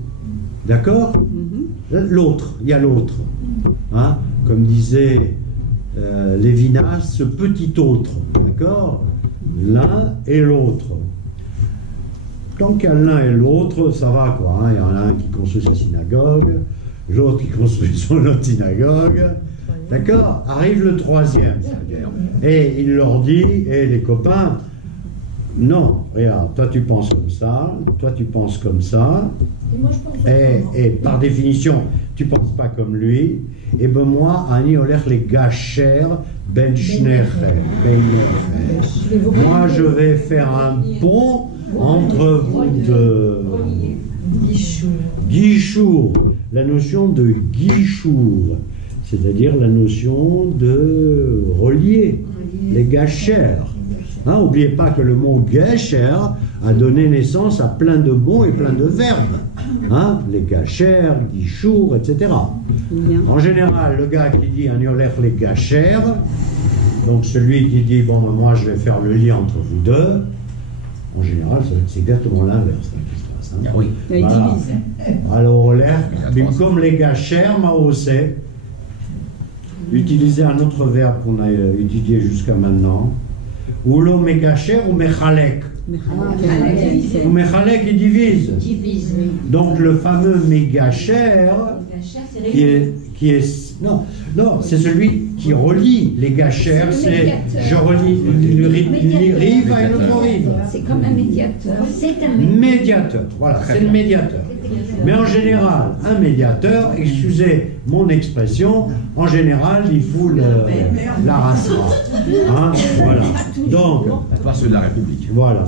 D'accord? L'autre, il y a l'autre. Hein? Comme disait Lévinas, ce petit autre. D'accord? L'un et l'autre. Tant qu'il y a l'un et l'autre, ça va quoi. Hein? Il y en a un qui construit sa synagogue, l'autre qui construit son autre synagogue. D'accord? Arrive le troisième. Et il leur dit, et les copains, non, regarde, toi tu penses comme ça, toi tu penses comme ça, Et moi, je pense et par définition, tu penses pas comme lui, et ben moi, ani olech les gacher ben shneichem, moi je vais faire un pont entre vous deux. Guichour, la notion de guichour, c'est-à-dire la notion de relier, les gachers. Hein, n'oubliez pas que le mot gesher a donné naissance à plein de mots et plein de verbes. Hein, les gachers, guichour, etc. En général, le gars qui dit aniolech les gachers, donc celui qui dit bon, moi je vais faire le lien entre vous deux, en général, c'est exactement l'inverse. Hein. Ah oui. Il Voilà. divise. Alors, comme les gachers, maosé, utiliser un autre verbe qu'on a étudié jusqu'à maintenant, ou l'eau mégacher ou mechalek. Ou mechalek, il divise. Donc le fameux mégacher, qui est non, c'est celui qui relie les gachers, c'est je relie une rive à une autre rive. C'est comme un médiateur. C'est un Médiateur, voilà, c'est le médiateur. Mais en général, un médiateur, excusez mon expression, en général, il fout la rassera. Hein, voilà. Donc, Pas ceux de la République. voilà.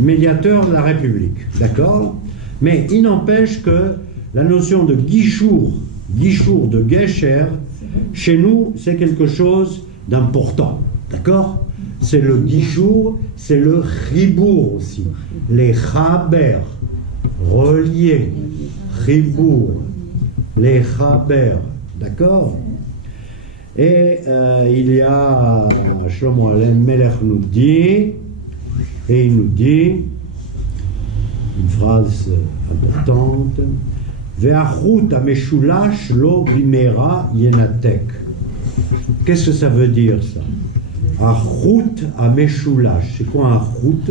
Médiateur de la République, d'accord? Mais il n'empêche que la notion de guichour de gesher, chez nous, c'est quelque chose d'important, d'accord? C'est le guichour, c'est le chibour aussi. Les chaber, reliés, chibour, les chaber, d'accord? Et il y a, Shlomo Melech nous dit, et il nous dit, une phrase importante, Ve'achut ameshulash lo bimera yenatek. Qu'est-ce que ça veut dire ça? Achut ameshulash. C'est quoi un achut?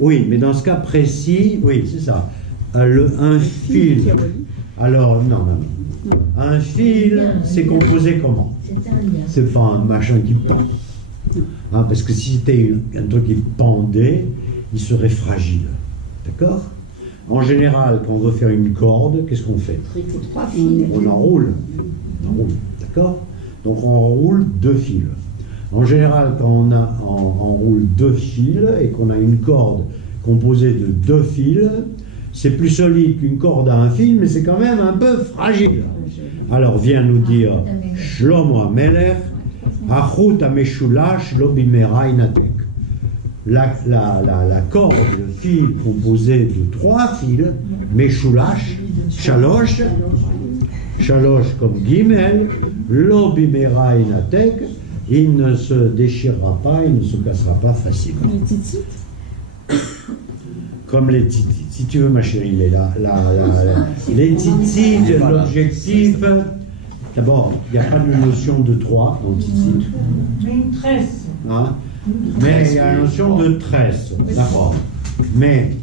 Oui, mais dans ce cas précis, oui, c'est ça. Un fil. Alors, non. Un fil, c'est composé comment? C'est un lien. C'est pas un machin qui pend. Hein, parce que si c'était un truc qui pendait, il serait fragile. D'accord? En général, quand on veut faire une corde, qu'est-ce qu'on fait? On enroule. D'accord? Donc on enroule 2 fils. En général, quand on enroule 2 fils et qu'on a une corde composée de 2 fils, c'est plus solide qu'une corde à un fil, mais c'est quand même un peu fragile. Alors vient nous dire Shlomo HaMelech, Achut ameshulash lo bimera inatek. La corde, le fil composé de 3 fils, meshulash, shalosh comme gimel, lo bimera inatek, il ne se déchirera pas, il ne se cassera pas facilement. Comme les tzitzit. Si tu veux, ma chérie, il est là. Les tzitzit, l'objectif. D'abord, il n'y a pas de notion de 3 dans le tzitzit. Une tresse. Hein? Mais il y a la notion de tresse. D'accord. Mais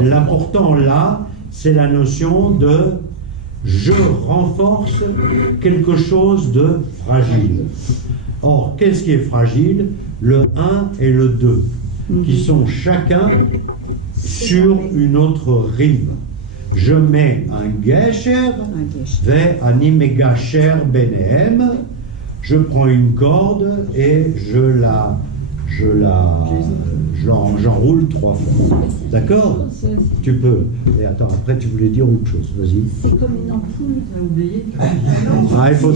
l'important là, c'est la notion de je renforce quelque chose de fragile. Or, qu'est-ce qui est fragile? Le 1 et le 2, qui sont chacun sur une autre rive. Je mets un gesher, ve megacher benehem, je prends une corde et j'enroule 3 fois. D'accord? Tu peux. Et attends, après tu voulais dire autre chose. Vas-y. C'est comme une ampoule. Ah, il faut...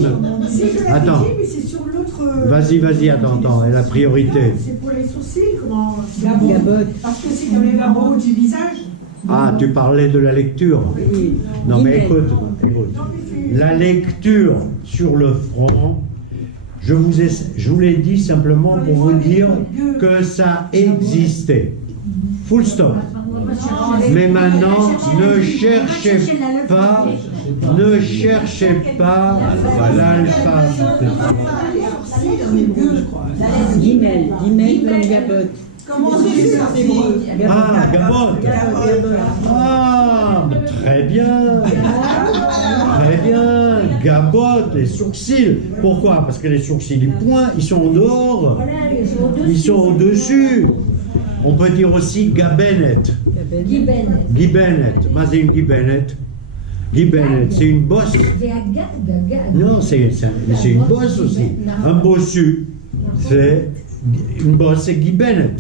Attends. Mais c'est sur l'autre. Vas-y, attends, et la priorité. C'est pour les sourcils, comment? Gabotte. Parce que c'est comme les barreaux du visage. Ah, tu parlais de la lecture. Oui. Non mais écoute. La lecture sur le front, je vous l'ai dit simplement pour vous dire que ça existait. Full stop. Mais maintenant, ne cherchez pas l'alphabet. Guimel comme gabotte. Comment c'est ça? Ah, gabotte. Ah, très bien. Gabotte, les sourcils. Pourquoi? Parce que les sourcils, les points, ils sont en dehors. Ils sont au-dessus. On peut dire aussi gabenet. Gibenet. Mais c'est une gibenet. Gibenet, c'est une bosse. Non, c'est une bosse aussi. Un bossu, c'est une bosse, c'est gibenet.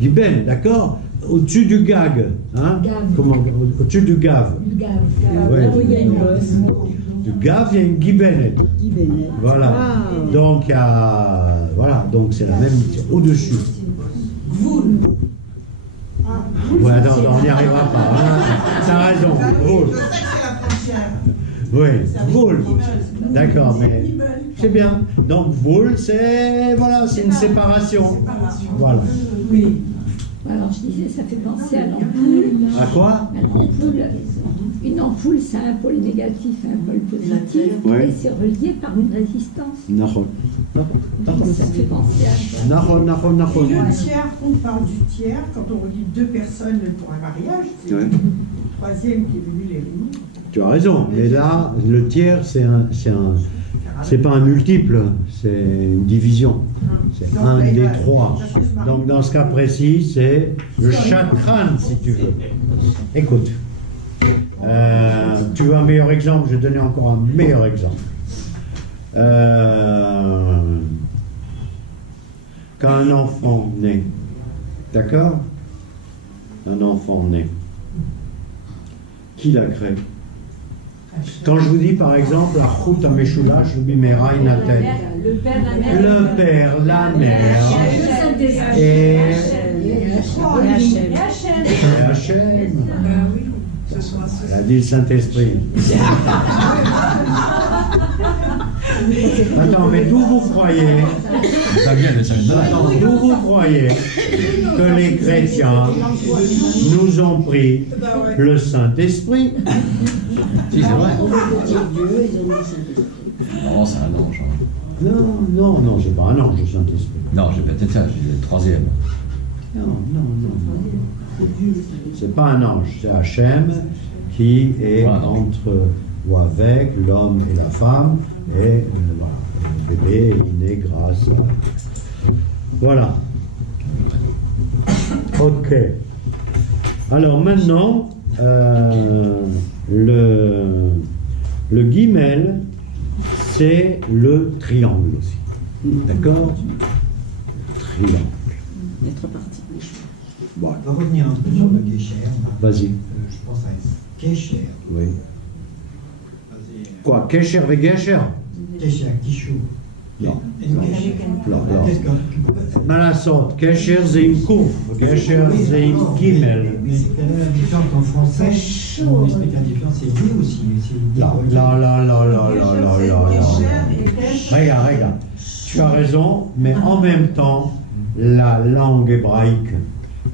Giben, d'accord? Au-dessus du gag. Hein? Comment? Au-dessus du gave. Ouais. Il y a une bosse. Du gave, il y a une gibenet. Voilà. Wow. Donc, voilà. Donc, c'est la même. Au-dessus. Ouais, attends, on n'y arrivera pas. Hein? T'as raison. Voul. Oui, voul. D'accord, mais c'est bien. Donc, voul, c'est une séparation. Voilà. Oui. Alors je disais, ça fait penser à l'ampoule. À quoi? À l'ampoule. Une ampoule, c'est un pôle négatif, un pôle positif, Ouais. et c'est relié par une résistance. Nahon. Ça fait penser à ça. Nahon. Et le tiers, on parle du tiers, quand on relie 2 personnes pour un mariage, c'est Ouais. le troisième qui est venu les réunir. Tu as raison, mais là, le tiers, c'est pas un multiple, c'est une division. C'est un des 3. Donc, dans ce cas précis, c'est le chakran, si tu veux. Écoute, tu veux un meilleur exemple? Je vais donner encore un meilleur exemple. Quand un enfant naît, d'accord? Un enfant naît. Qui l'a créé? Quand je vous dis par exemple la route à Meshoulash, je dis mais Rainatel. Le père, la mère et Hachem. Elle a dit le Saint-Esprit. Attends, mais d'où vous croyez? Ça vient de Saint-Esprit. Attends, d'où vous croyez que les chrétiens nous ont pris le Saint-Esprit? Si, c'est vrai. Non, c'est un ange. Hein. Non, c'est pas un ange, le Saint-Esprit. Non, j'ai peut-être ça, j'ai le 3e. Non. C'est pas un ange, c'est Hachem qui est entre ou avec l'homme et la femme, et voilà, le bébé il naît grâce à... Voilà. Ok. Alors maintenant, le guimel, c'est le triangle aussi. D'accord? Triangle. Il y a 3 parties. Bon, On va revenir un peu sur le Gesher. vas-y. Je pense à Kesher. Oui. Quoi? Kesher ve Gesher? Kesher, Kishou. Non. Non. Qu'est-ce que... Malasot, Kesher c'est une courbe, Kesher c'est une guimel. Mais quelle est la différence en français? On explique la différence, c'est lui aussi. Là. Regarde. Tu as raison, mais en même temps, la langue hébraïque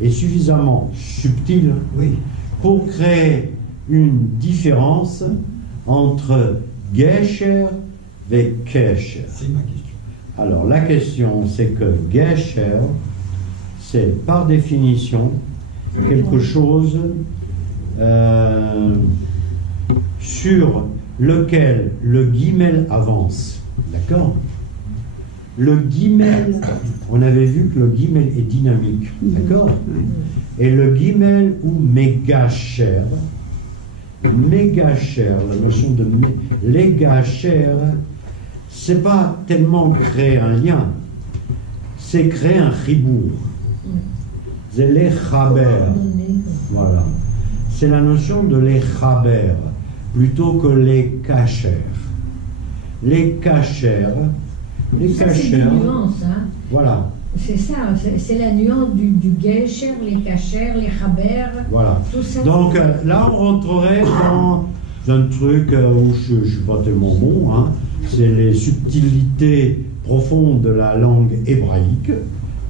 est suffisamment subtil Oui. pour créer une différence entre Gesher et Kesher. C'est ma question. Alors la question c'est que Gesher, c'est par définition quelque chose sur lequel le guimel avance. D'accord? Le guimel, on avait vu que le guimel est dynamique. D'accord? Et le guimel ou mégacher, la notion de légacher, c'est pas tellement créer un lien, c'est créer un chibour. C'est les chaber. Voilà. C'est la notion de les chaber plutôt que les kacher. Les kacher. Les Ça, c'est kacher. des nuances, hein. Voilà. C'est ça, c'est la nuance du gesher, les kasher, les chaber, Voilà. tout ça. Donc là, on rentrerait dans un truc où je ne suis pas tellement bon, hein. C'est les subtilités profondes de la langue hébraïque,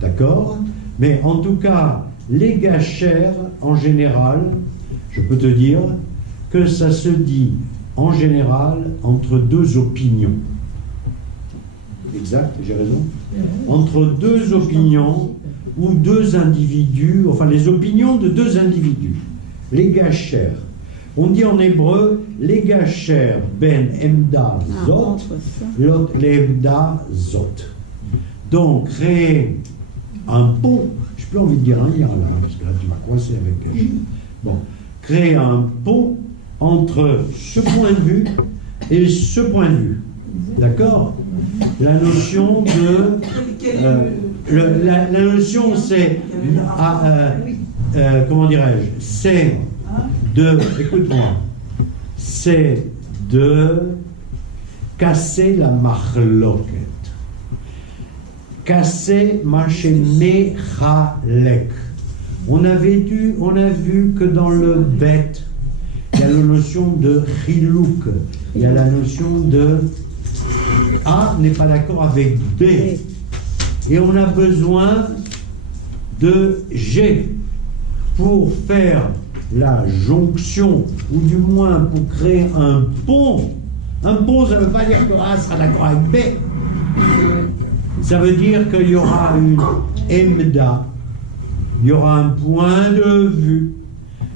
d'accord? Mais en tout cas, les gachères, en général, je peux te dire que ça se dit en général entre deux opinions. Exact, j'ai raison? Entre deux opinions ou deux individus, enfin les opinions de deux individus. Les gachères. On dit en hébreu, les gachères ben emda zot, entre ça. l'autre les emda zot. Donc, créer un pont, je n'ai plus envie de dire un lien là, parce que là tu m'as coincé avec gachère. Bon, créer un pont entre ce point de vue et ce point de vue. D'accord? La notion de... la notion c'est... comment dirais-je? C'est de... Écoute-moi. C'est de casser la marloquette. Casser machémé chalek. On a vu que dans le bête, il y a la notion de chilouk. Il y a la notion de... A n'est pas d'accord avec B. Et on a besoin de G pour faire la jonction, ou du moins pour créer un pont. Un pont, ça ne veut pas dire que A sera d'accord avec B. Ça veut dire qu'il y aura une emda, il y aura un point de vue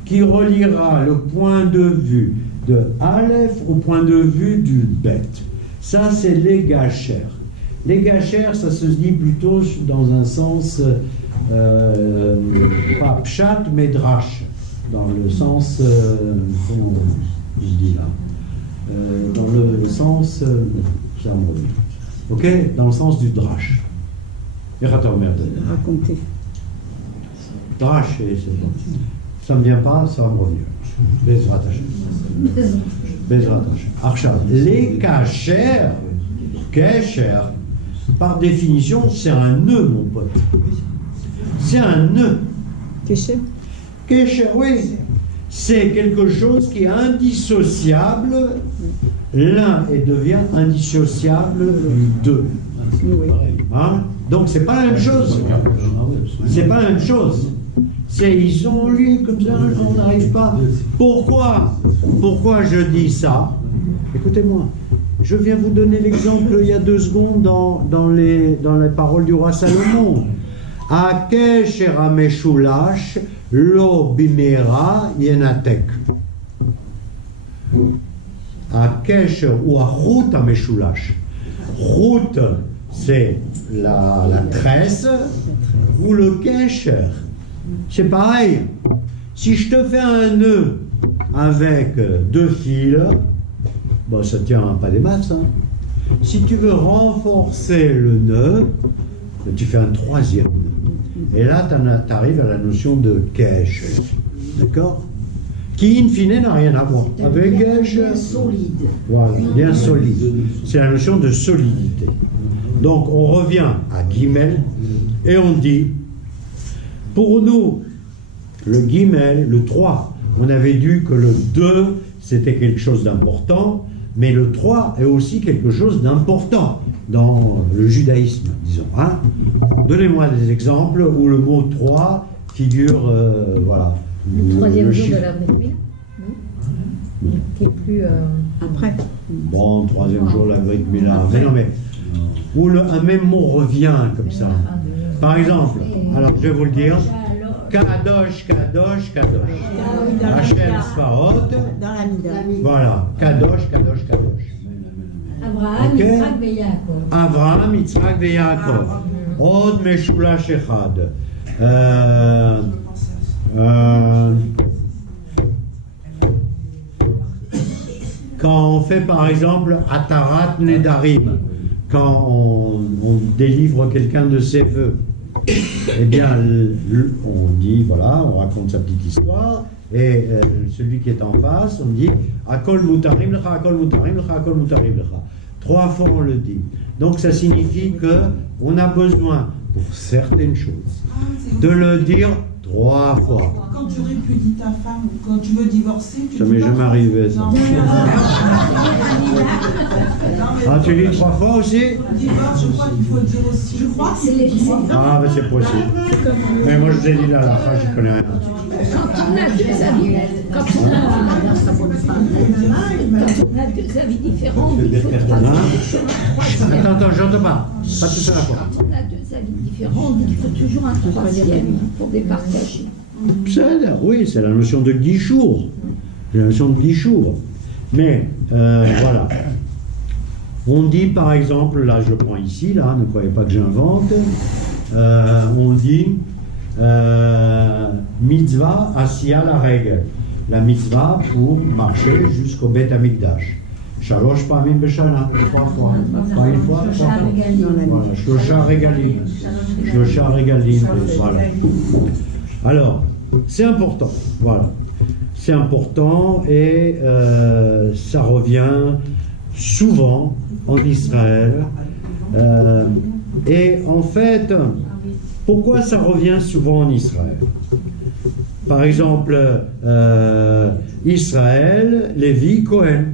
qui reliera le point de vue de Aleph au point de vue du Bet. Ça, c'est les gachères. Les gachères, ça se dit plutôt dans un sens, pas pshat, mais drash. Dans le sens, comment je dis là, dans le sens, ça me revient. Ok? Dans le sens du drash. Racontez. Drash, c'est bon. Ça ne me vient pas, ça va me revenir. Bezrat Hashem. Bezrat Hashem. Arshad. Les kachères, kesher, par définition, c'est un nœud, mon pote. C'est un nœud. Kécher. Kesher, oui. C'est quelque chose qui est indissociable l'un et devient indissociable du deux. Oui. Hein? Donc c'est pas la même chose. C'est pas la même chose. Ils ont lu comme ça, on n'arrive pas. Pourquoi je dis ça? Écoutez-moi, je viens vous donner l'exemple il y a 2 secondes dans les paroles du roi Salomon. Akesh erameshulash lo bimera yenatek. Akesh ou achut ameshulash. Chut, c'est la tresse ou le kesher. C'est pareil. Si je te fais un nœud avec 2 fils, bon, ça tient pas des masses. Hein. Si tu veux renforcer le nœud, tu fais un 3e nœud. Et là, tu arrives à la notion de kesh. D'accord? Qui, in fine, n'a rien à voir avec kesh. Bien solide. Voilà, bien solide. C'est la notion de solidité. Donc, on revient à Guimel et on dit, pour nous, le Guimel, le 3, on avait dit que le 2, c'était quelque chose d'important, mais le 3 est aussi quelque chose d'important dans le judaïsme, disons. Hein? Donnez-moi des exemples où le mot 3 figure, voilà. Le troisième jour chiffre. de la Brit Mila, qui est plus... Après. Bon, troisième jour, la Brit Mila. Mais non, mais où un même mot revient comme ça. Par exemple, alors je vais vous le dire, Kadosh, Kadosh, Kadosh. Hachem Sfaot, Dans la Mida. voilà, Kadosh, Kadosh, Kadosh. Abraham, Ok. Yitzhak et Yaakov. Avraham, Yitzhak et Yaakov. Od Meshulash Echad. Quand on fait par exemple Atarat Nedarim, quand on délivre quelqu'un de ses vœux, eh bien, on dit, voilà, on raconte sa petite histoire, et celui qui est en face, on dit Akol Mutarim Lecha, Akol Mutarim Lecha, Akol Mutarim Lecha. 3 fois on le dit. Donc ça signifie qu'on a besoin, pour certaines choses, de le dire 3 fois. Quand tu répudies ta femme, quand tu veux divorcer, tu Ça dis m'est pas jamais trois- arrivé, ça. Non, mais- Ah, tu dis 3 fois aussi? Divorce, je crois qu'il faut le dire aussi. Je crois que c'est les trois. Ah, mais c'est possible. Mais moi je vous ai dit là, la fin, j'y connais rien. Quand on a deux avis, quand on a deux avis différents, il faut Hein? Attends, j'entends pas. Pas tout ça à la fois. Quand on a deux avis différents, on dit qu'il faut toujours un troisième pour départager. Oui, c'est la notion de guichour. C'est la notion de guichour. Mais, voilà. On dit par exemple, là je le prends ici, là, ne croyez pas que j'invente, on dit mitzvah asiya la règle. La mitzvah pour marcher jusqu'au Beth Amikdash. Shalosh pamim b'shana, 3 fois. Pas une fois, 3 fois. Voilà, shlosha regalim. Shlosha regalim, voilà. Alors, c'est important, voilà. C'est important et ça revient souvent en Israël. Et en fait, pourquoi ça revient souvent en Israël? Par exemple, Israël, Lévi, Cohen.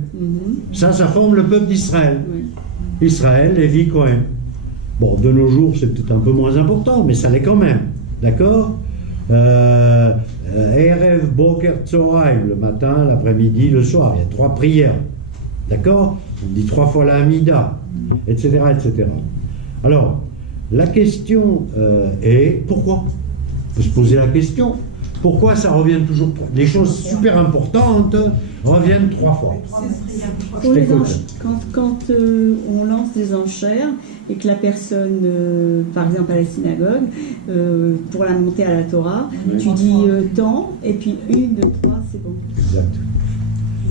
Ça forme le peuple d'Israël. Israël, Lévi, Cohen. Bon, de nos jours, c'est peut-être un peu moins important, mais ça l'est quand même. D'accord? Erev, Boker, Tzoraim, le matin, l'après-midi, le soir. Il y a 3 prières. D'accord? On dit 3 fois la Hamida, etc., etc. Alors, la question est pourquoi? On peut se poser la question. Pourquoi ça revient toujours? Les choses super importantes reviennent 3 fois. Pour les quand on lance des enchères et que la personne, par exemple à la synagogue, pour la montée à la Torah, tu dis tant, et puis 1, 2, 3, c'est bon. Exact.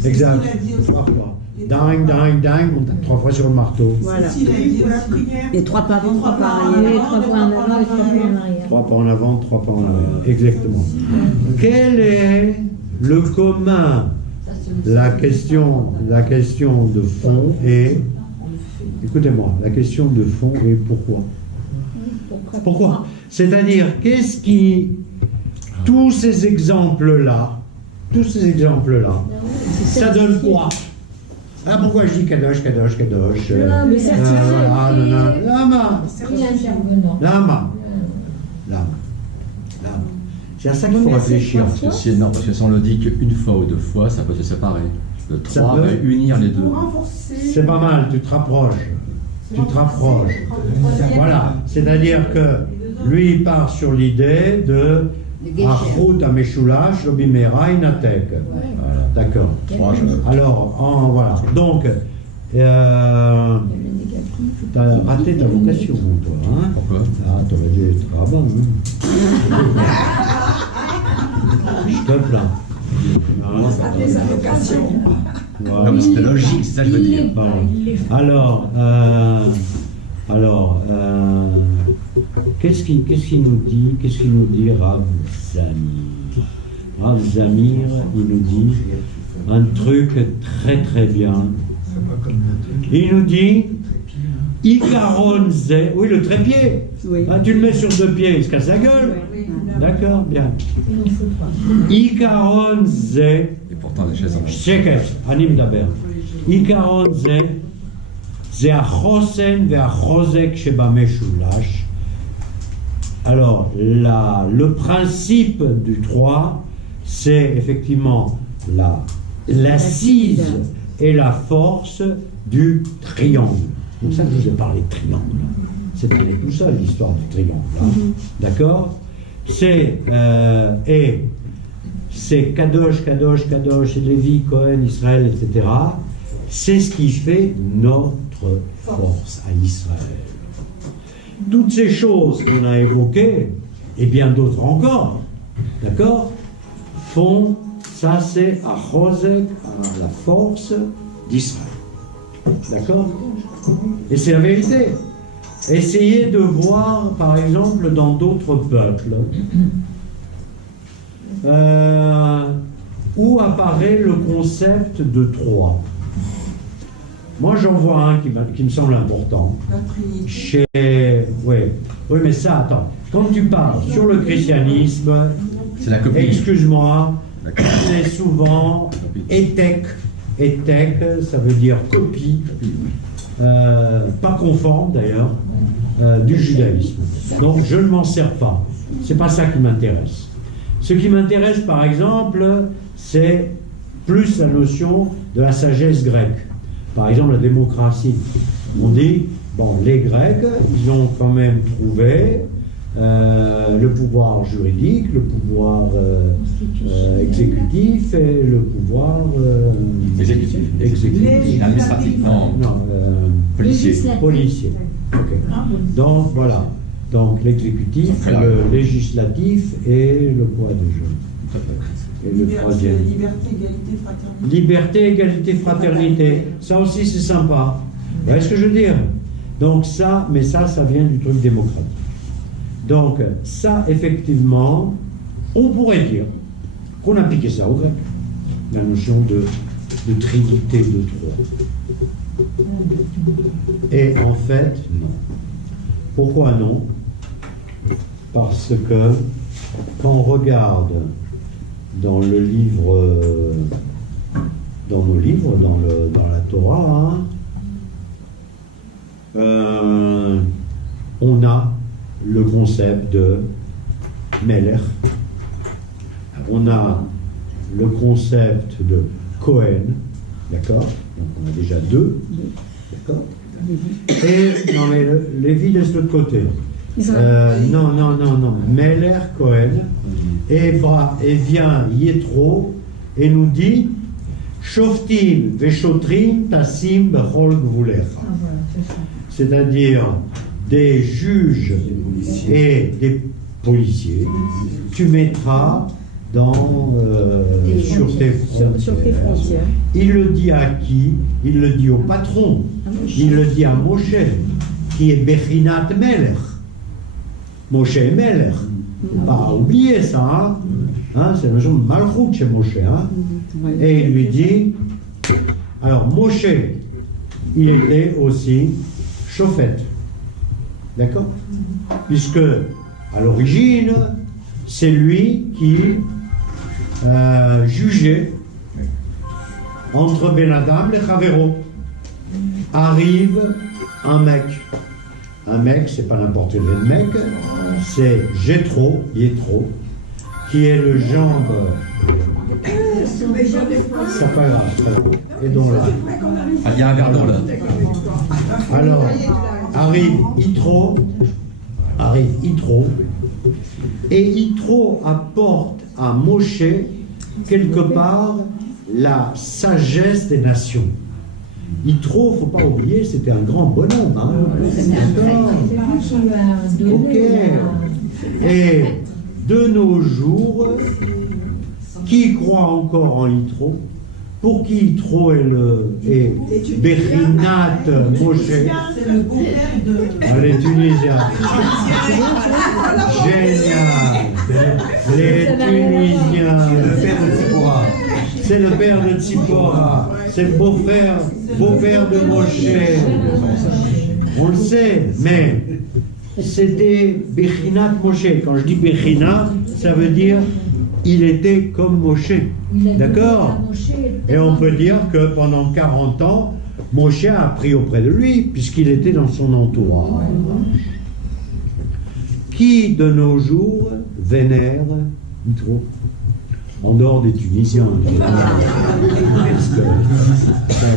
Exact. 3 fois. Ding, ding, ding, on tape 3 fois sur le marteau. Voilà. Pour la prière. Et 3 pas avant, 3 pas Oui, arrière. 3 pas en avant et 3 pas en arrière. 3 pas en avant, 3 pas en arrière. Exactement. Quel est le commun? La question de fond est, écoutez-moi, la question de fond est pourquoi? Pourquoi? C'est-à-dire, qu'est-ce qui, tous ces exemples-là, ça donne quoi? Ah, pourquoi je dis Kadosh, Kadosh, Kadosh? Le certificat. Lama. Lama. C'est à ça qu'il faut réfléchir. Non, parce que si on le dit qu'une fois ou 2 fois, ça peut se séparer. Le 3 peut- va unir les deux. Pour renforcer. C'est pas mal, tu te rapproches. Voilà, c'est-à-dire que lui il part sur l'idée de Achut Ameshulash Lobimera Inatek. Voilà. D'accord. 3, Alors, voilà. Donc, t'as raté ta vocation, toi. Hein? Pourquoi? Ah, t'aurais dû être rabbin. Hein? Je te plains. Non, ça va. Voilà. Non, mais c'était logique, c'est ça que je veux dire. Pardon. Alors, qu'est-ce qu'il nous dit Rav Zamir? Rav Zamir, il nous dit un truc très très bien. Il nous dit Ikaron Zé, oui, le trépied. Oui. Ah, tu le mets sur 2 pieds, il se casse la gueule. D'accord, bien. Ikaron Zé. Et pourtant, les chaises en שקט, אני מדבר. עיקרון זה החוסן והחוזק שבמשולש. Alors, le principe du 3, c'est effectivement l'assise et la force du triangle. C'est pour ça que je vous ai parlé de triangle. C'est pas tout seul l'histoire du triangle. Hein. D'accord? C'est Kadosh, Kadosh, Kadosh, et Lévi, Cohen, Israël, etc. C'est ce qui fait notre force à Israël. Toutes ces choses qu'on a évoquées, et bien d'autres encore, d'accord, font, ça c'est à Chosek, à la force d'Israël. D'accord? Et c'est la vérité. Essayez de voir, par exemple, dans d'autres peuples, où apparaît le concept de 3. Moi, j'en vois un qui me semble important. Oui, mais ça, attends. Quand tu parles sur le christianisme, excuse-moi, c'est souvent éthèque. Éthèque, ça veut dire copie, pas conforme d'ailleurs, du judaïsme. Donc, je ne m'en sers pas. C'est pas ça qui m'intéresse. Ce qui m'intéresse, par exemple, c'est plus la notion de la sagesse grecque. Par exemple, la démocratie. On dit, bon, les Grecs, ils ont quand même trouvé le pouvoir juridique, le pouvoir exécutif et le pouvoir exécutif. Administratif, non, policier. Okay. Donc, voilà. Donc, l'exécutif, le législatif et le quoi déjà? Et le troisième. Liberté, égalité, fraternité. Liberté, égalité, fraternité. Ça aussi, c'est sympa. Vous voyez ce que je veux dire? Donc ça, mais ça vient du truc démocratique. Donc ça, effectivement, on pourrait dire qu'on a piqué ça au grec. La notion de trinité de trois. Et en fait, non. Pourquoi non? Parce que quand on regarde dans le livre, dans nos livres, dans la Torah, on a le concept de Melech, on a le concept de Cohen, d'accord? Donc on a déjà deux, d'accord? Et non mais Lévi laisse l'autre côté. Non, Melech, Cohen, et vient Yétro et nous dit Shoftim veshotrim tassim bechol gvulecha. C'est-à-dire des juges et des policiers, tu mettras sur tes frontières. Il le dit à qui? Il le dit au patron. Il le dit à Moshe, qui est Bechinat Melech. Moshe est Melech. Il ne faut pas oublier ça. C'est la notion de Malchut chez Moshe. Et il lui dit, alors Moshe, il était aussi Shofet. D'accord? Puisque, à l'origine, c'est lui qui jugeait entre Ben Adam et Chavero. Arrive un mec, c'est pas n'importe quel mec, c'est Yétro, qui est le gendre. C'est pas grave. Et donc là. Il y a un verre d'eau là. Alors, arrive Yitro, et Yitro apporte à Moshe, quelque part, la sagesse des nations. Yitro, il ne faut pas oublier, c'était un grand bonhomme. Ok. Et de nos jours, qui croit encore en Yitro? Pour qui Yitro est Bechinat Moshe? C'est le beau-père de... Les Tunisiens. Génial. Les Tunisiens. C'est le père de Tzipora. C'est le beau-père de Moshe. On le sait, mais c'était Bechinat Moshe. Quand je dis Bechinat, ça veut dire il était comme Moshe. D'accord? Et on peut dire que pendant 40 ans, Moshe a appris auprès de lui, puisqu'il était dans son entourage. qui de nos jours vénère Yitro? En dehors des Tunisiens. Parce que ça,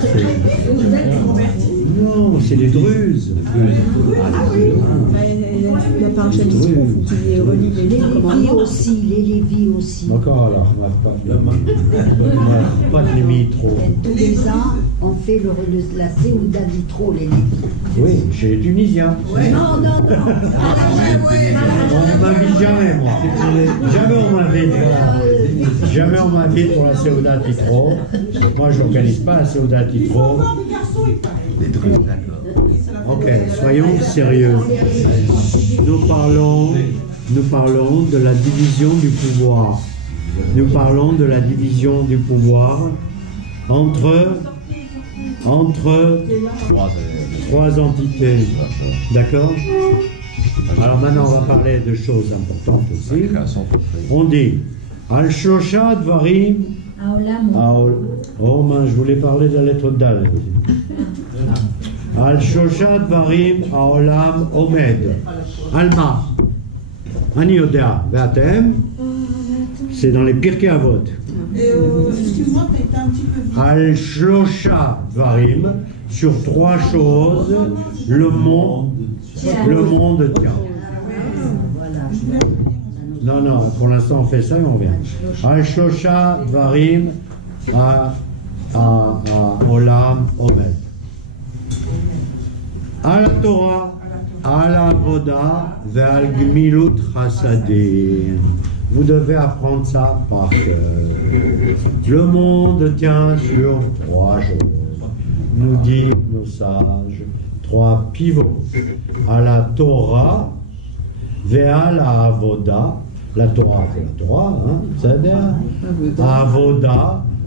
non, c'est les Druzes. La paracha d'Yitro, faut qu'il relie les Les commandements. Lévis aussi, les Lévis aussi. Encore alors, pas de limite trop. Tous les ans, on fait la Séouda d'Yitro, les Lévis. Oui, chez les Tunisiens. Non, non, non. On m'invite jamais, moi. Jamais on m'invite. Jamais on m'invite pour la Séouda Yitro. Moi, je n'organise pas la Séouda Il faut Yitro. avoir des garçons, il paraît. Des trucs, d'accord. Ok, soyons sérieux. Nous parlons de la division du pouvoir. Nous parlons de la division du pouvoir entre trois entités. D'accord? Alors maintenant, on va parler de choses importantes aussi. On dit Al-Shosha Dvarim. Oh, je voulais parler de la lettre Dal. Al-Shosha Dvarim Haolam Omed. Alma. Ani Yodea. Ve'atem. C'est dans les Pirkei Avot. Excuse-moi, tu été un petit peu vite. Al-Shlosha Dvarim. Sur trois choses, le monde tient. Non, pour l'instant on fait ça et on vient. Al-Shosha Dvarim à Olam Omed. À la Torah, à la Voda, vers Gmilut Chassadim. Vous devez apprendre ça par cœur. Le monde tient sur trois choses. Nous disent nos sages, trois pivots. À la Torah, vers la Avoda. La Torah, c'est la Torah, hein, c'est-à-dire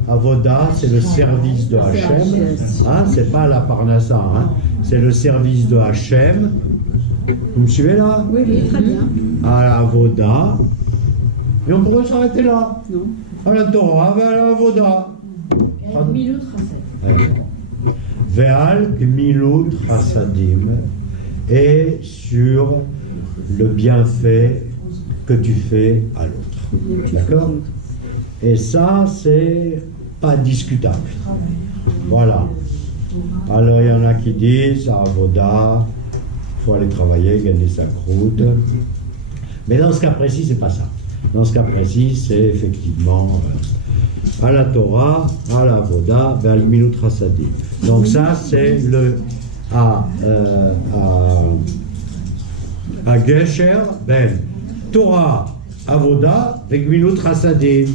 Avoda, c'est le service de Hachem, hein, c'est pas la Parnassa, hein, c'est le service de Hachem. Vous me suivez là? Oui, très bien. À la Avoda, et on pourrait s'arrêter là. Non. À la Torah, vers la Avoda. Ve'al Gmilut Chassadim, et sur le bienfait que tu fais à l'autre. D'accord? Et ça, c'est pas discutable. Voilà. Alors, il y en a qui disent, à Avoda, il faut aller travailler, gagner sa croûte. Mais dans ce cas précis, c'est pas ça. Dans ce cas précis, c'est effectivement à la Torah, à la Avoda, vers le Gmilut Chassadim. Donc ça, c'est le à Gesher, ben Torah, Avoda, et Gmilut Chassadim.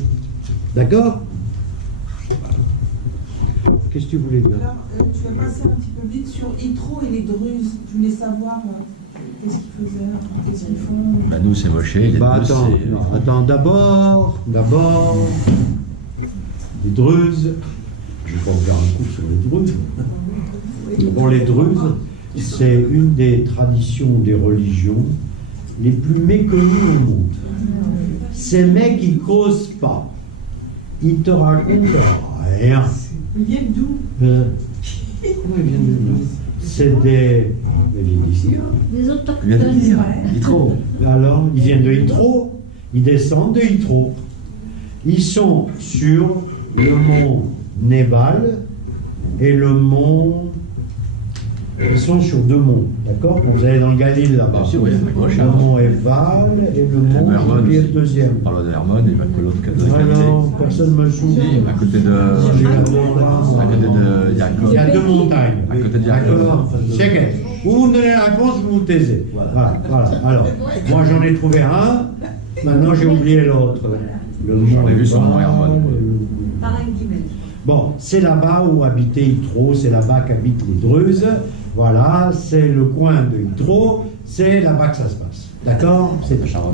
D'accord? Qu'est-ce que tu voulais dire? Alors, tu vas passer un petit peu vite sur Yitro et les Druzes. Je voulais savoir qu'est-ce qu'ils faisaient, qu'est-ce qu'ils font. Bah nous c'est Moshe, les Bah Druzes, attends, c'est- non, attends, d'abord, les Druzes, je vais pas vous faire un coup sur les Druzes. Bon, les Druzes, c'est une des traditions des religions les plus méconnues au monde. Ces mecs, ils causent pas. Ils te racontent rien. Ils viennent d'où? Comment ils viennent de nous? C'est des... Ils viennent d'ici, hein. Les Je viens de autochtones. dire, Yitro. Alors, ils viennent de Yitro, ils descendent de Yitro. Ils sont sur le mont Nébal et le mont... Ils sont sur deux monts, d'accord? Quand vous allez dans le Galil là-bas. Bien sûr, oui, avec Moshe. Le mont Eval et le mont, Hermon j'ai oublié le aussi. deuxième. On parle de Hermon et pas que l'autre qui a Ah non, personne ne me joue. Si, à côté de. À côté de Yaakov. Il y a deux montagnes. À côté de Yaakov. D'accord. Checkez. Vous me donnez la réponse, vous vous taisez. Voilà. Alors, moi j'en ai trouvé un, maintenant j'ai oublié l'autre. Le J'en ai vu Eval sur le mont Hermon. Bon, c'est là-bas où habitait Yitro, c'est là-bas qu'habitent les Druzes. Voilà, c'est le coin de Yitro, c'est là-bas que ça se passe. D'accord? C'est Voilà.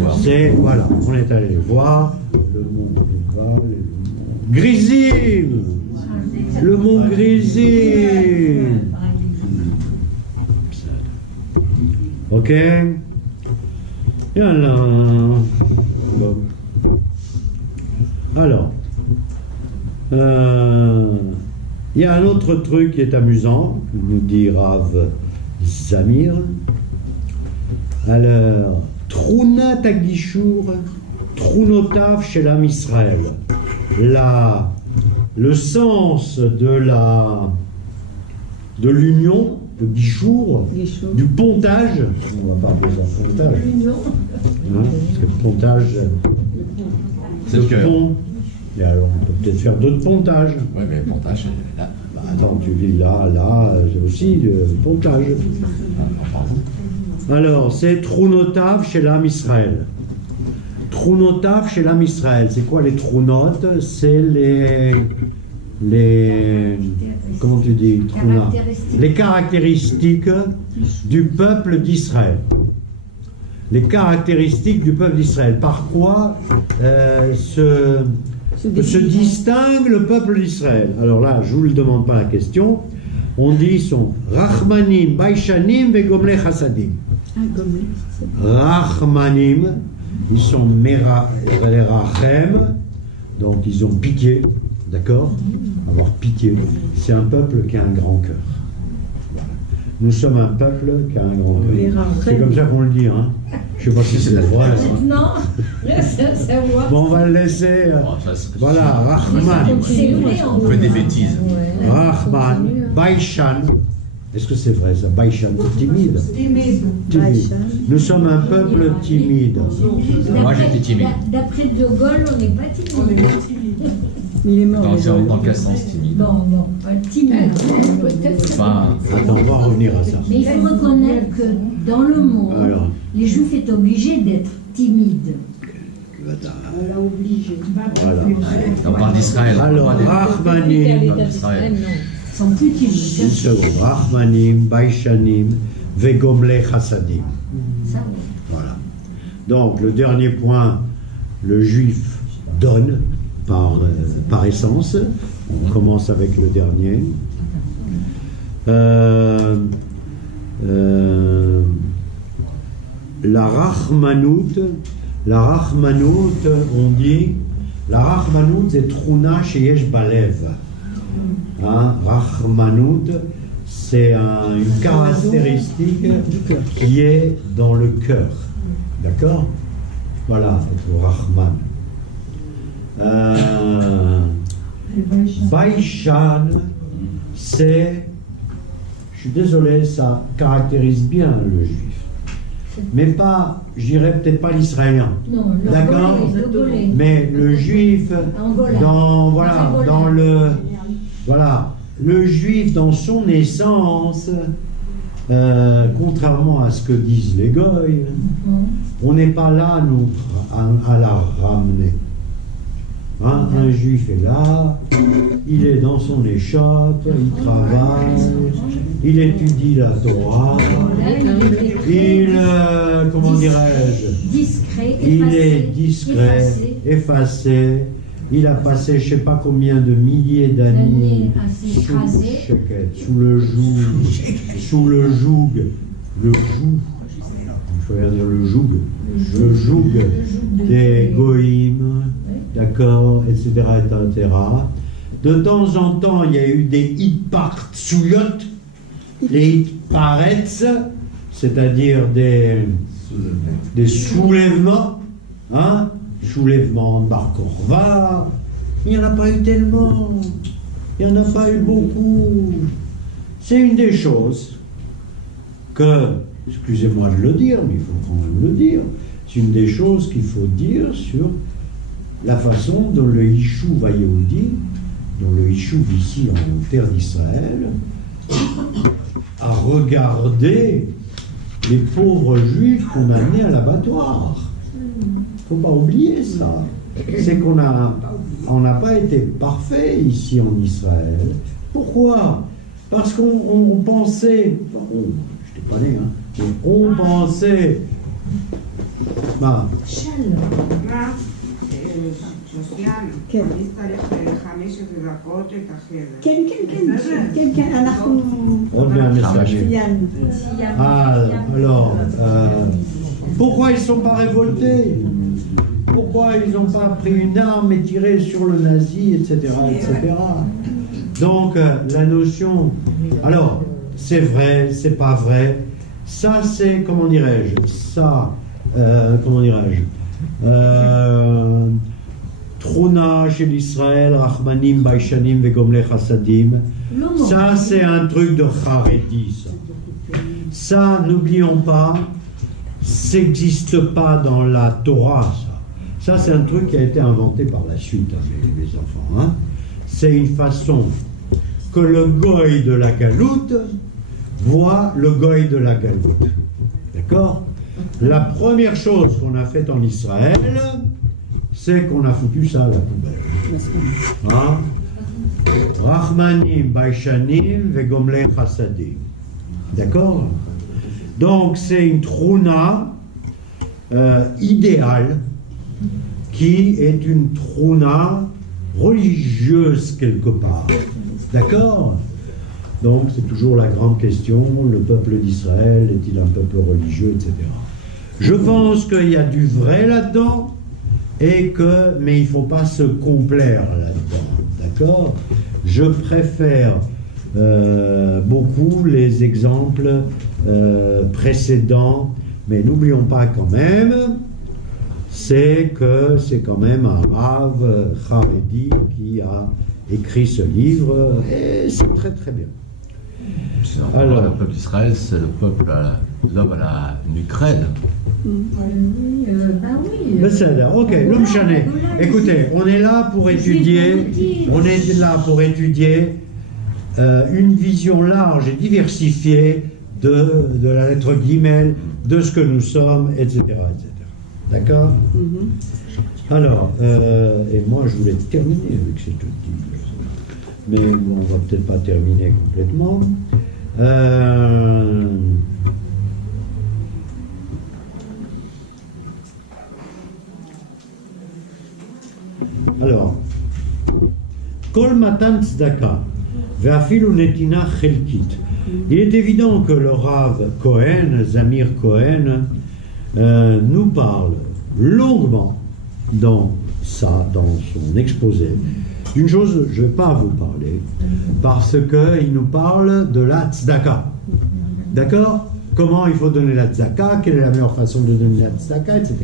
voilà. C'est, voilà, on est allé les voir, le mont Eval et le mont Grizim. Le mont Grizim. Ok? Voilà. Bon. Alors, il y a un autre truc qui est amusant, nous dit Rav Zamir. Alors, Trunat Agishur, Trunotav Shelam Israël. Le sens de l'union, de Gishur, du pontage, on va pas appeler ça pontage, hein, parce que le pontage, C'est le cœur. pont, et alors on peut peut-être faire d'autres pontages. Oui, mais le pontage, c'est là. Bah, attends, tu dis là, c'est aussi le pontage. Enfin, vous. Alors, c'est Trunotav chez l'âme Israël. Trunotav chez l'âme Israël. C'est quoi les Trunotes? C'est les comment tu dis? Truna. Les caractéristiques du peuple d'Israël. Les caractéristiques du peuple d'Israël. Par quoi se distingue le peuple d'Israël? Alors là, je ne vous le demande pas la question. On dit ils sont Rachmanim, Baishanim, Vegomle Chassadim. Rachmanim, ils sont les Rachem, donc ils ont pitié, d'accord? Avoir pitié. C'est un peuple qui a un grand cœur. Voilà. Nous sommes un peuple qui a un grand cœur. C'est comme ça qu'on le dit, hein? Je ne sais pas si c'est vrai. Non, reste à savoir. Bon, on va le laisser. Voilà, Rachman. On fait des bêtises. Rachman, Baishan. Est-ce que c'est vrai ça? Baishan, timide. Timide. Timide. Nous sommes un peuple timide. Moi, j'étais timide. D'après De Gaulle, on n'est pas On est timide. pas timide. Il est mort. Dans quel sens timide? Bon, pas timide. Enfin, Attends, on va revenir à ça. Mais il faut reconnaître que dans le monde, Alors, les Juifs sont obligés d'être timides. On l'a obligé. voilà. on parle d'Israël. Alors, Rachmanim, Israël. Ils sont plus une timides. seconde. Rachmanim, Baishanim, Vegomle Chassadim. Ça, oui. Voilà. Donc, le dernier point, le juif donne par essence. On commence avec le dernier. La Rachmanout, on dit, la Rachmanout, c'est Truna Sheyesh Balev. Hein, Rachmanout, c'est une caractéristique qui est dans le cœur. D'accord? Voilà, être Rahman. Baishan, c'est, je suis désolé, ça caractérise bien le juif. Mais pas, je dirais peut-être pas l'israélien. Non, le D'accord? Angolais. Mais le juif, Angola. le juif dans son essence, contrairement à ce que disent les goïs, on n'est pas là, nous, à la ramener. Hein, un juif est là, il est dans son échoppe, il travaille, il étudie la Torah, il, comment dirais-je, Discret, il est discret, effacé, il a passé je ne sais pas combien de milliers d'années sous le joug, le joug des goïms, d'accord, etc., etc. De temps en temps, il y a eu des hitpartsuyot, les hitparetz, c'est-à-dire des soulèvements, hein, soulèvement de Bar Korva. Il n'y en a pas eu tellement, il n'y en a pas eu beaucoup. C'est une des choses que, excusez-moi de le dire, mais il faut quand même le dire, c'est une des choses qu'il faut dire sur la façon dont le Yishuv Yehudi, dont le Yishuv ici en terre d'Israël, a regardé les pauvres juifs qu'on a amenés à l'abattoir. Il ne faut pas oublier ça. C'est qu'on n'a pas été parfait ici en Israël. Pourquoi? Parce qu'on pensait, je n'étais pas né, hein, mais on pensait, bah, alors, pourquoi ils ne sont pas révoltés? Pourquoi ils n'ont pas pris une arme et tiré sur le nazi, etc., etc. Donc, la notion... Alors, c'est vrai, c'est pas vrai, Ça, c'est, comment dirais-je, ça, comment dirais-je, Trouna chez l'Israël, Rachmanim, Baishanim, Vegomle Chassadim. Ça, c'est un truc de Haredi, ça. Ça, n'oublions pas, ça n'existe pas dans la Torah, ça. Ça, c'est un truc qui a été inventé par la suite, hein, mes enfants. Hein. C'est une façon que le goy de la galoute voit le goy de la galoute. D'accord? La première chose qu'on a faite en Israël, c'est qu'on a foutu ça à la poubelle. Hein? Rachmanim, Baishanim, Vegomle Chassadim. D'accord? Donc c'est une trouna idéale qui est une trouna religieuse quelque part. D'accord? Donc c'est toujours la grande question, le peuple d'Israël est-il un peuple religieux, etc. Je pense qu'il y a du vrai là-dedans, mais il ne faut pas se complaire là-dedans. D'accord? Je préfère beaucoup les exemples précédents, mais n'oublions pas quand même, c'est que c'est quand même un Rav Haredi qui a écrit ce livre, et c'est très très bien. Alors, le peuple d'Israël, c'est le peuple, l'homme à la nucrède. Ok, l'homme chané. Écoutez, on est là pour étudier, une vision large et diversifiée de la lettre Guimel, de ce que nous sommes, etc. etc. D'accord? Alors, et moi je voulais terminer avec cette petite, mais bon, on va peut-être pas terminer complètement. Alors, Kol Matan Tzedaka, Ve'afilu Netina Chelkit. Il est évident que le Rav Cohen, Zamir Cohen, nous parle longuement dans son exposé, d'une chose, je ne vais pas vous parler, parce qu'il nous parle de la tzedaka. D'accord? Comment il faut donner la tzedaka, quelle est la meilleure façon de donner la tzedaka, etc.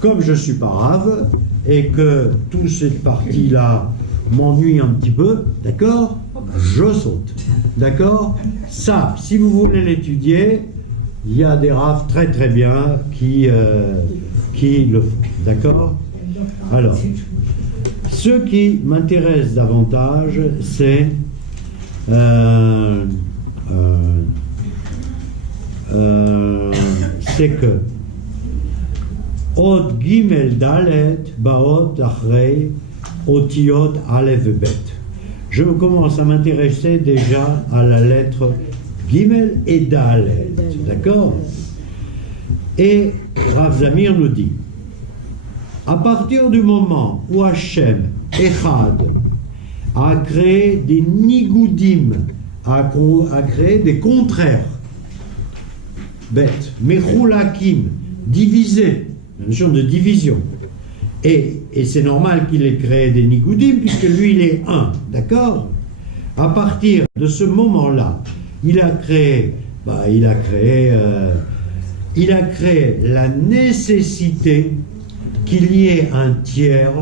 Comme je ne suis pas Rav, et que toute cette partie-là m'ennuie un petit peu, d'accord? Je saute. D'accord? Ça, si vous voulez l'étudier, il y a des Rav très très bien qui le font. D'accord? Alors, ce qui m'intéresse davantage, c'est que Od Gimel Dalet Baot Achrei Otiot Aleph Bet. Je commence à m'intéresser déjà à la lettre Gimel et Dalet. D'accord? Et Rav Zamir nous dit, à partir du moment où Hachem, Echad, a créé des nigoudim, a créé des contraires, bêtes, mechulakim, divisés, la notion de division, et c'est normal qu'il ait créé des nigoudim, puisque lui il est un, d'accord? À partir de ce moment-là, il a créé la nécessité qu'il y ait un tiers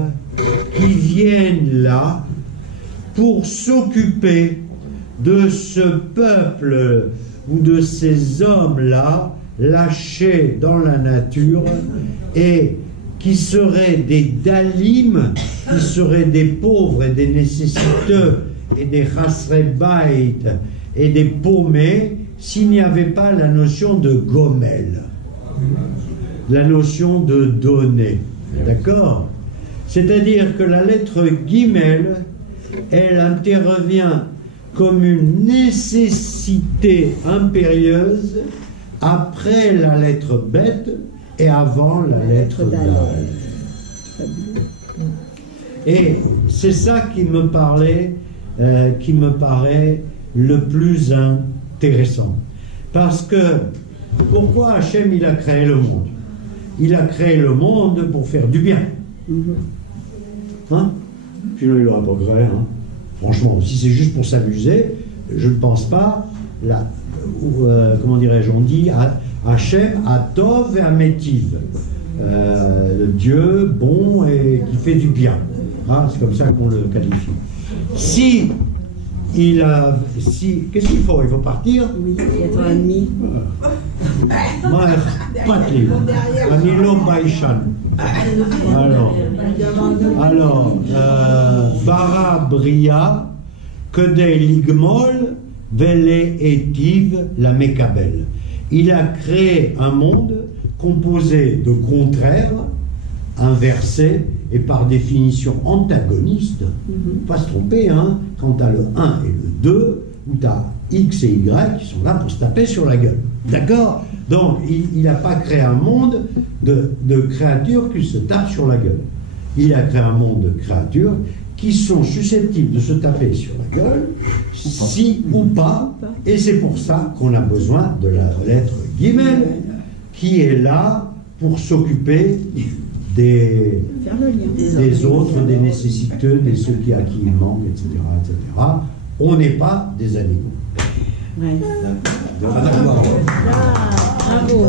qui vienne là pour s'occuper de ce peuple ou de ces hommes-là lâchés dans la nature et qui seraient des dalim, qui seraient des pauvres et des nécessiteux et des chasrei bait et des paumés s'il n'y avait pas la notion de gomel, la notion de donner. D'accord? C'est-à-dire que la lettre Gimel, elle intervient comme une nécessité impérieuse après la lettre Bet et avant la lettre Dal. Et c'est ça qui me paraît le plus intéressant. Parce que, pourquoi Hachem il a créé le monde? Il a créé le monde pour faire du bien. Hein? Sinon il n'aurait pas créé. Hein? Franchement, si c'est juste pour s'amuser, je ne pense pas comment dirais-je, on dit Hachem, Atov et Amétiv. Le Dieu bon et qui fait du bien. Hein, c'est comme ça qu'on le qualifie. Qu'est-ce qu'il faut? Il faut partir? Oui, 4h30. Alors, Bara Bria, Kedei Ligmol, Vele Etiv, la Mekabel. Il a créé un monde composé de contraires, inversés et par définition antagonistes. Pas se tromper, hein, quand tu as le 1 et le 2, où tu as X et Y qui sont là pour se taper sur la gueule. D'accord? Donc, il n'a pas créé un monde de créatures qui se tapent sur la gueule. Il a créé un monde de créatures qui sont susceptibles de se taper sur la gueule, si ou pas, et c'est pour ça qu'on a besoin de la lettre Gimel, qui est là pour s'occuper des autres, des nécessiteux, de ceux à qui il manque, etc., etc. On n'est pas des animaux. Ouais. Bravo. Bravo.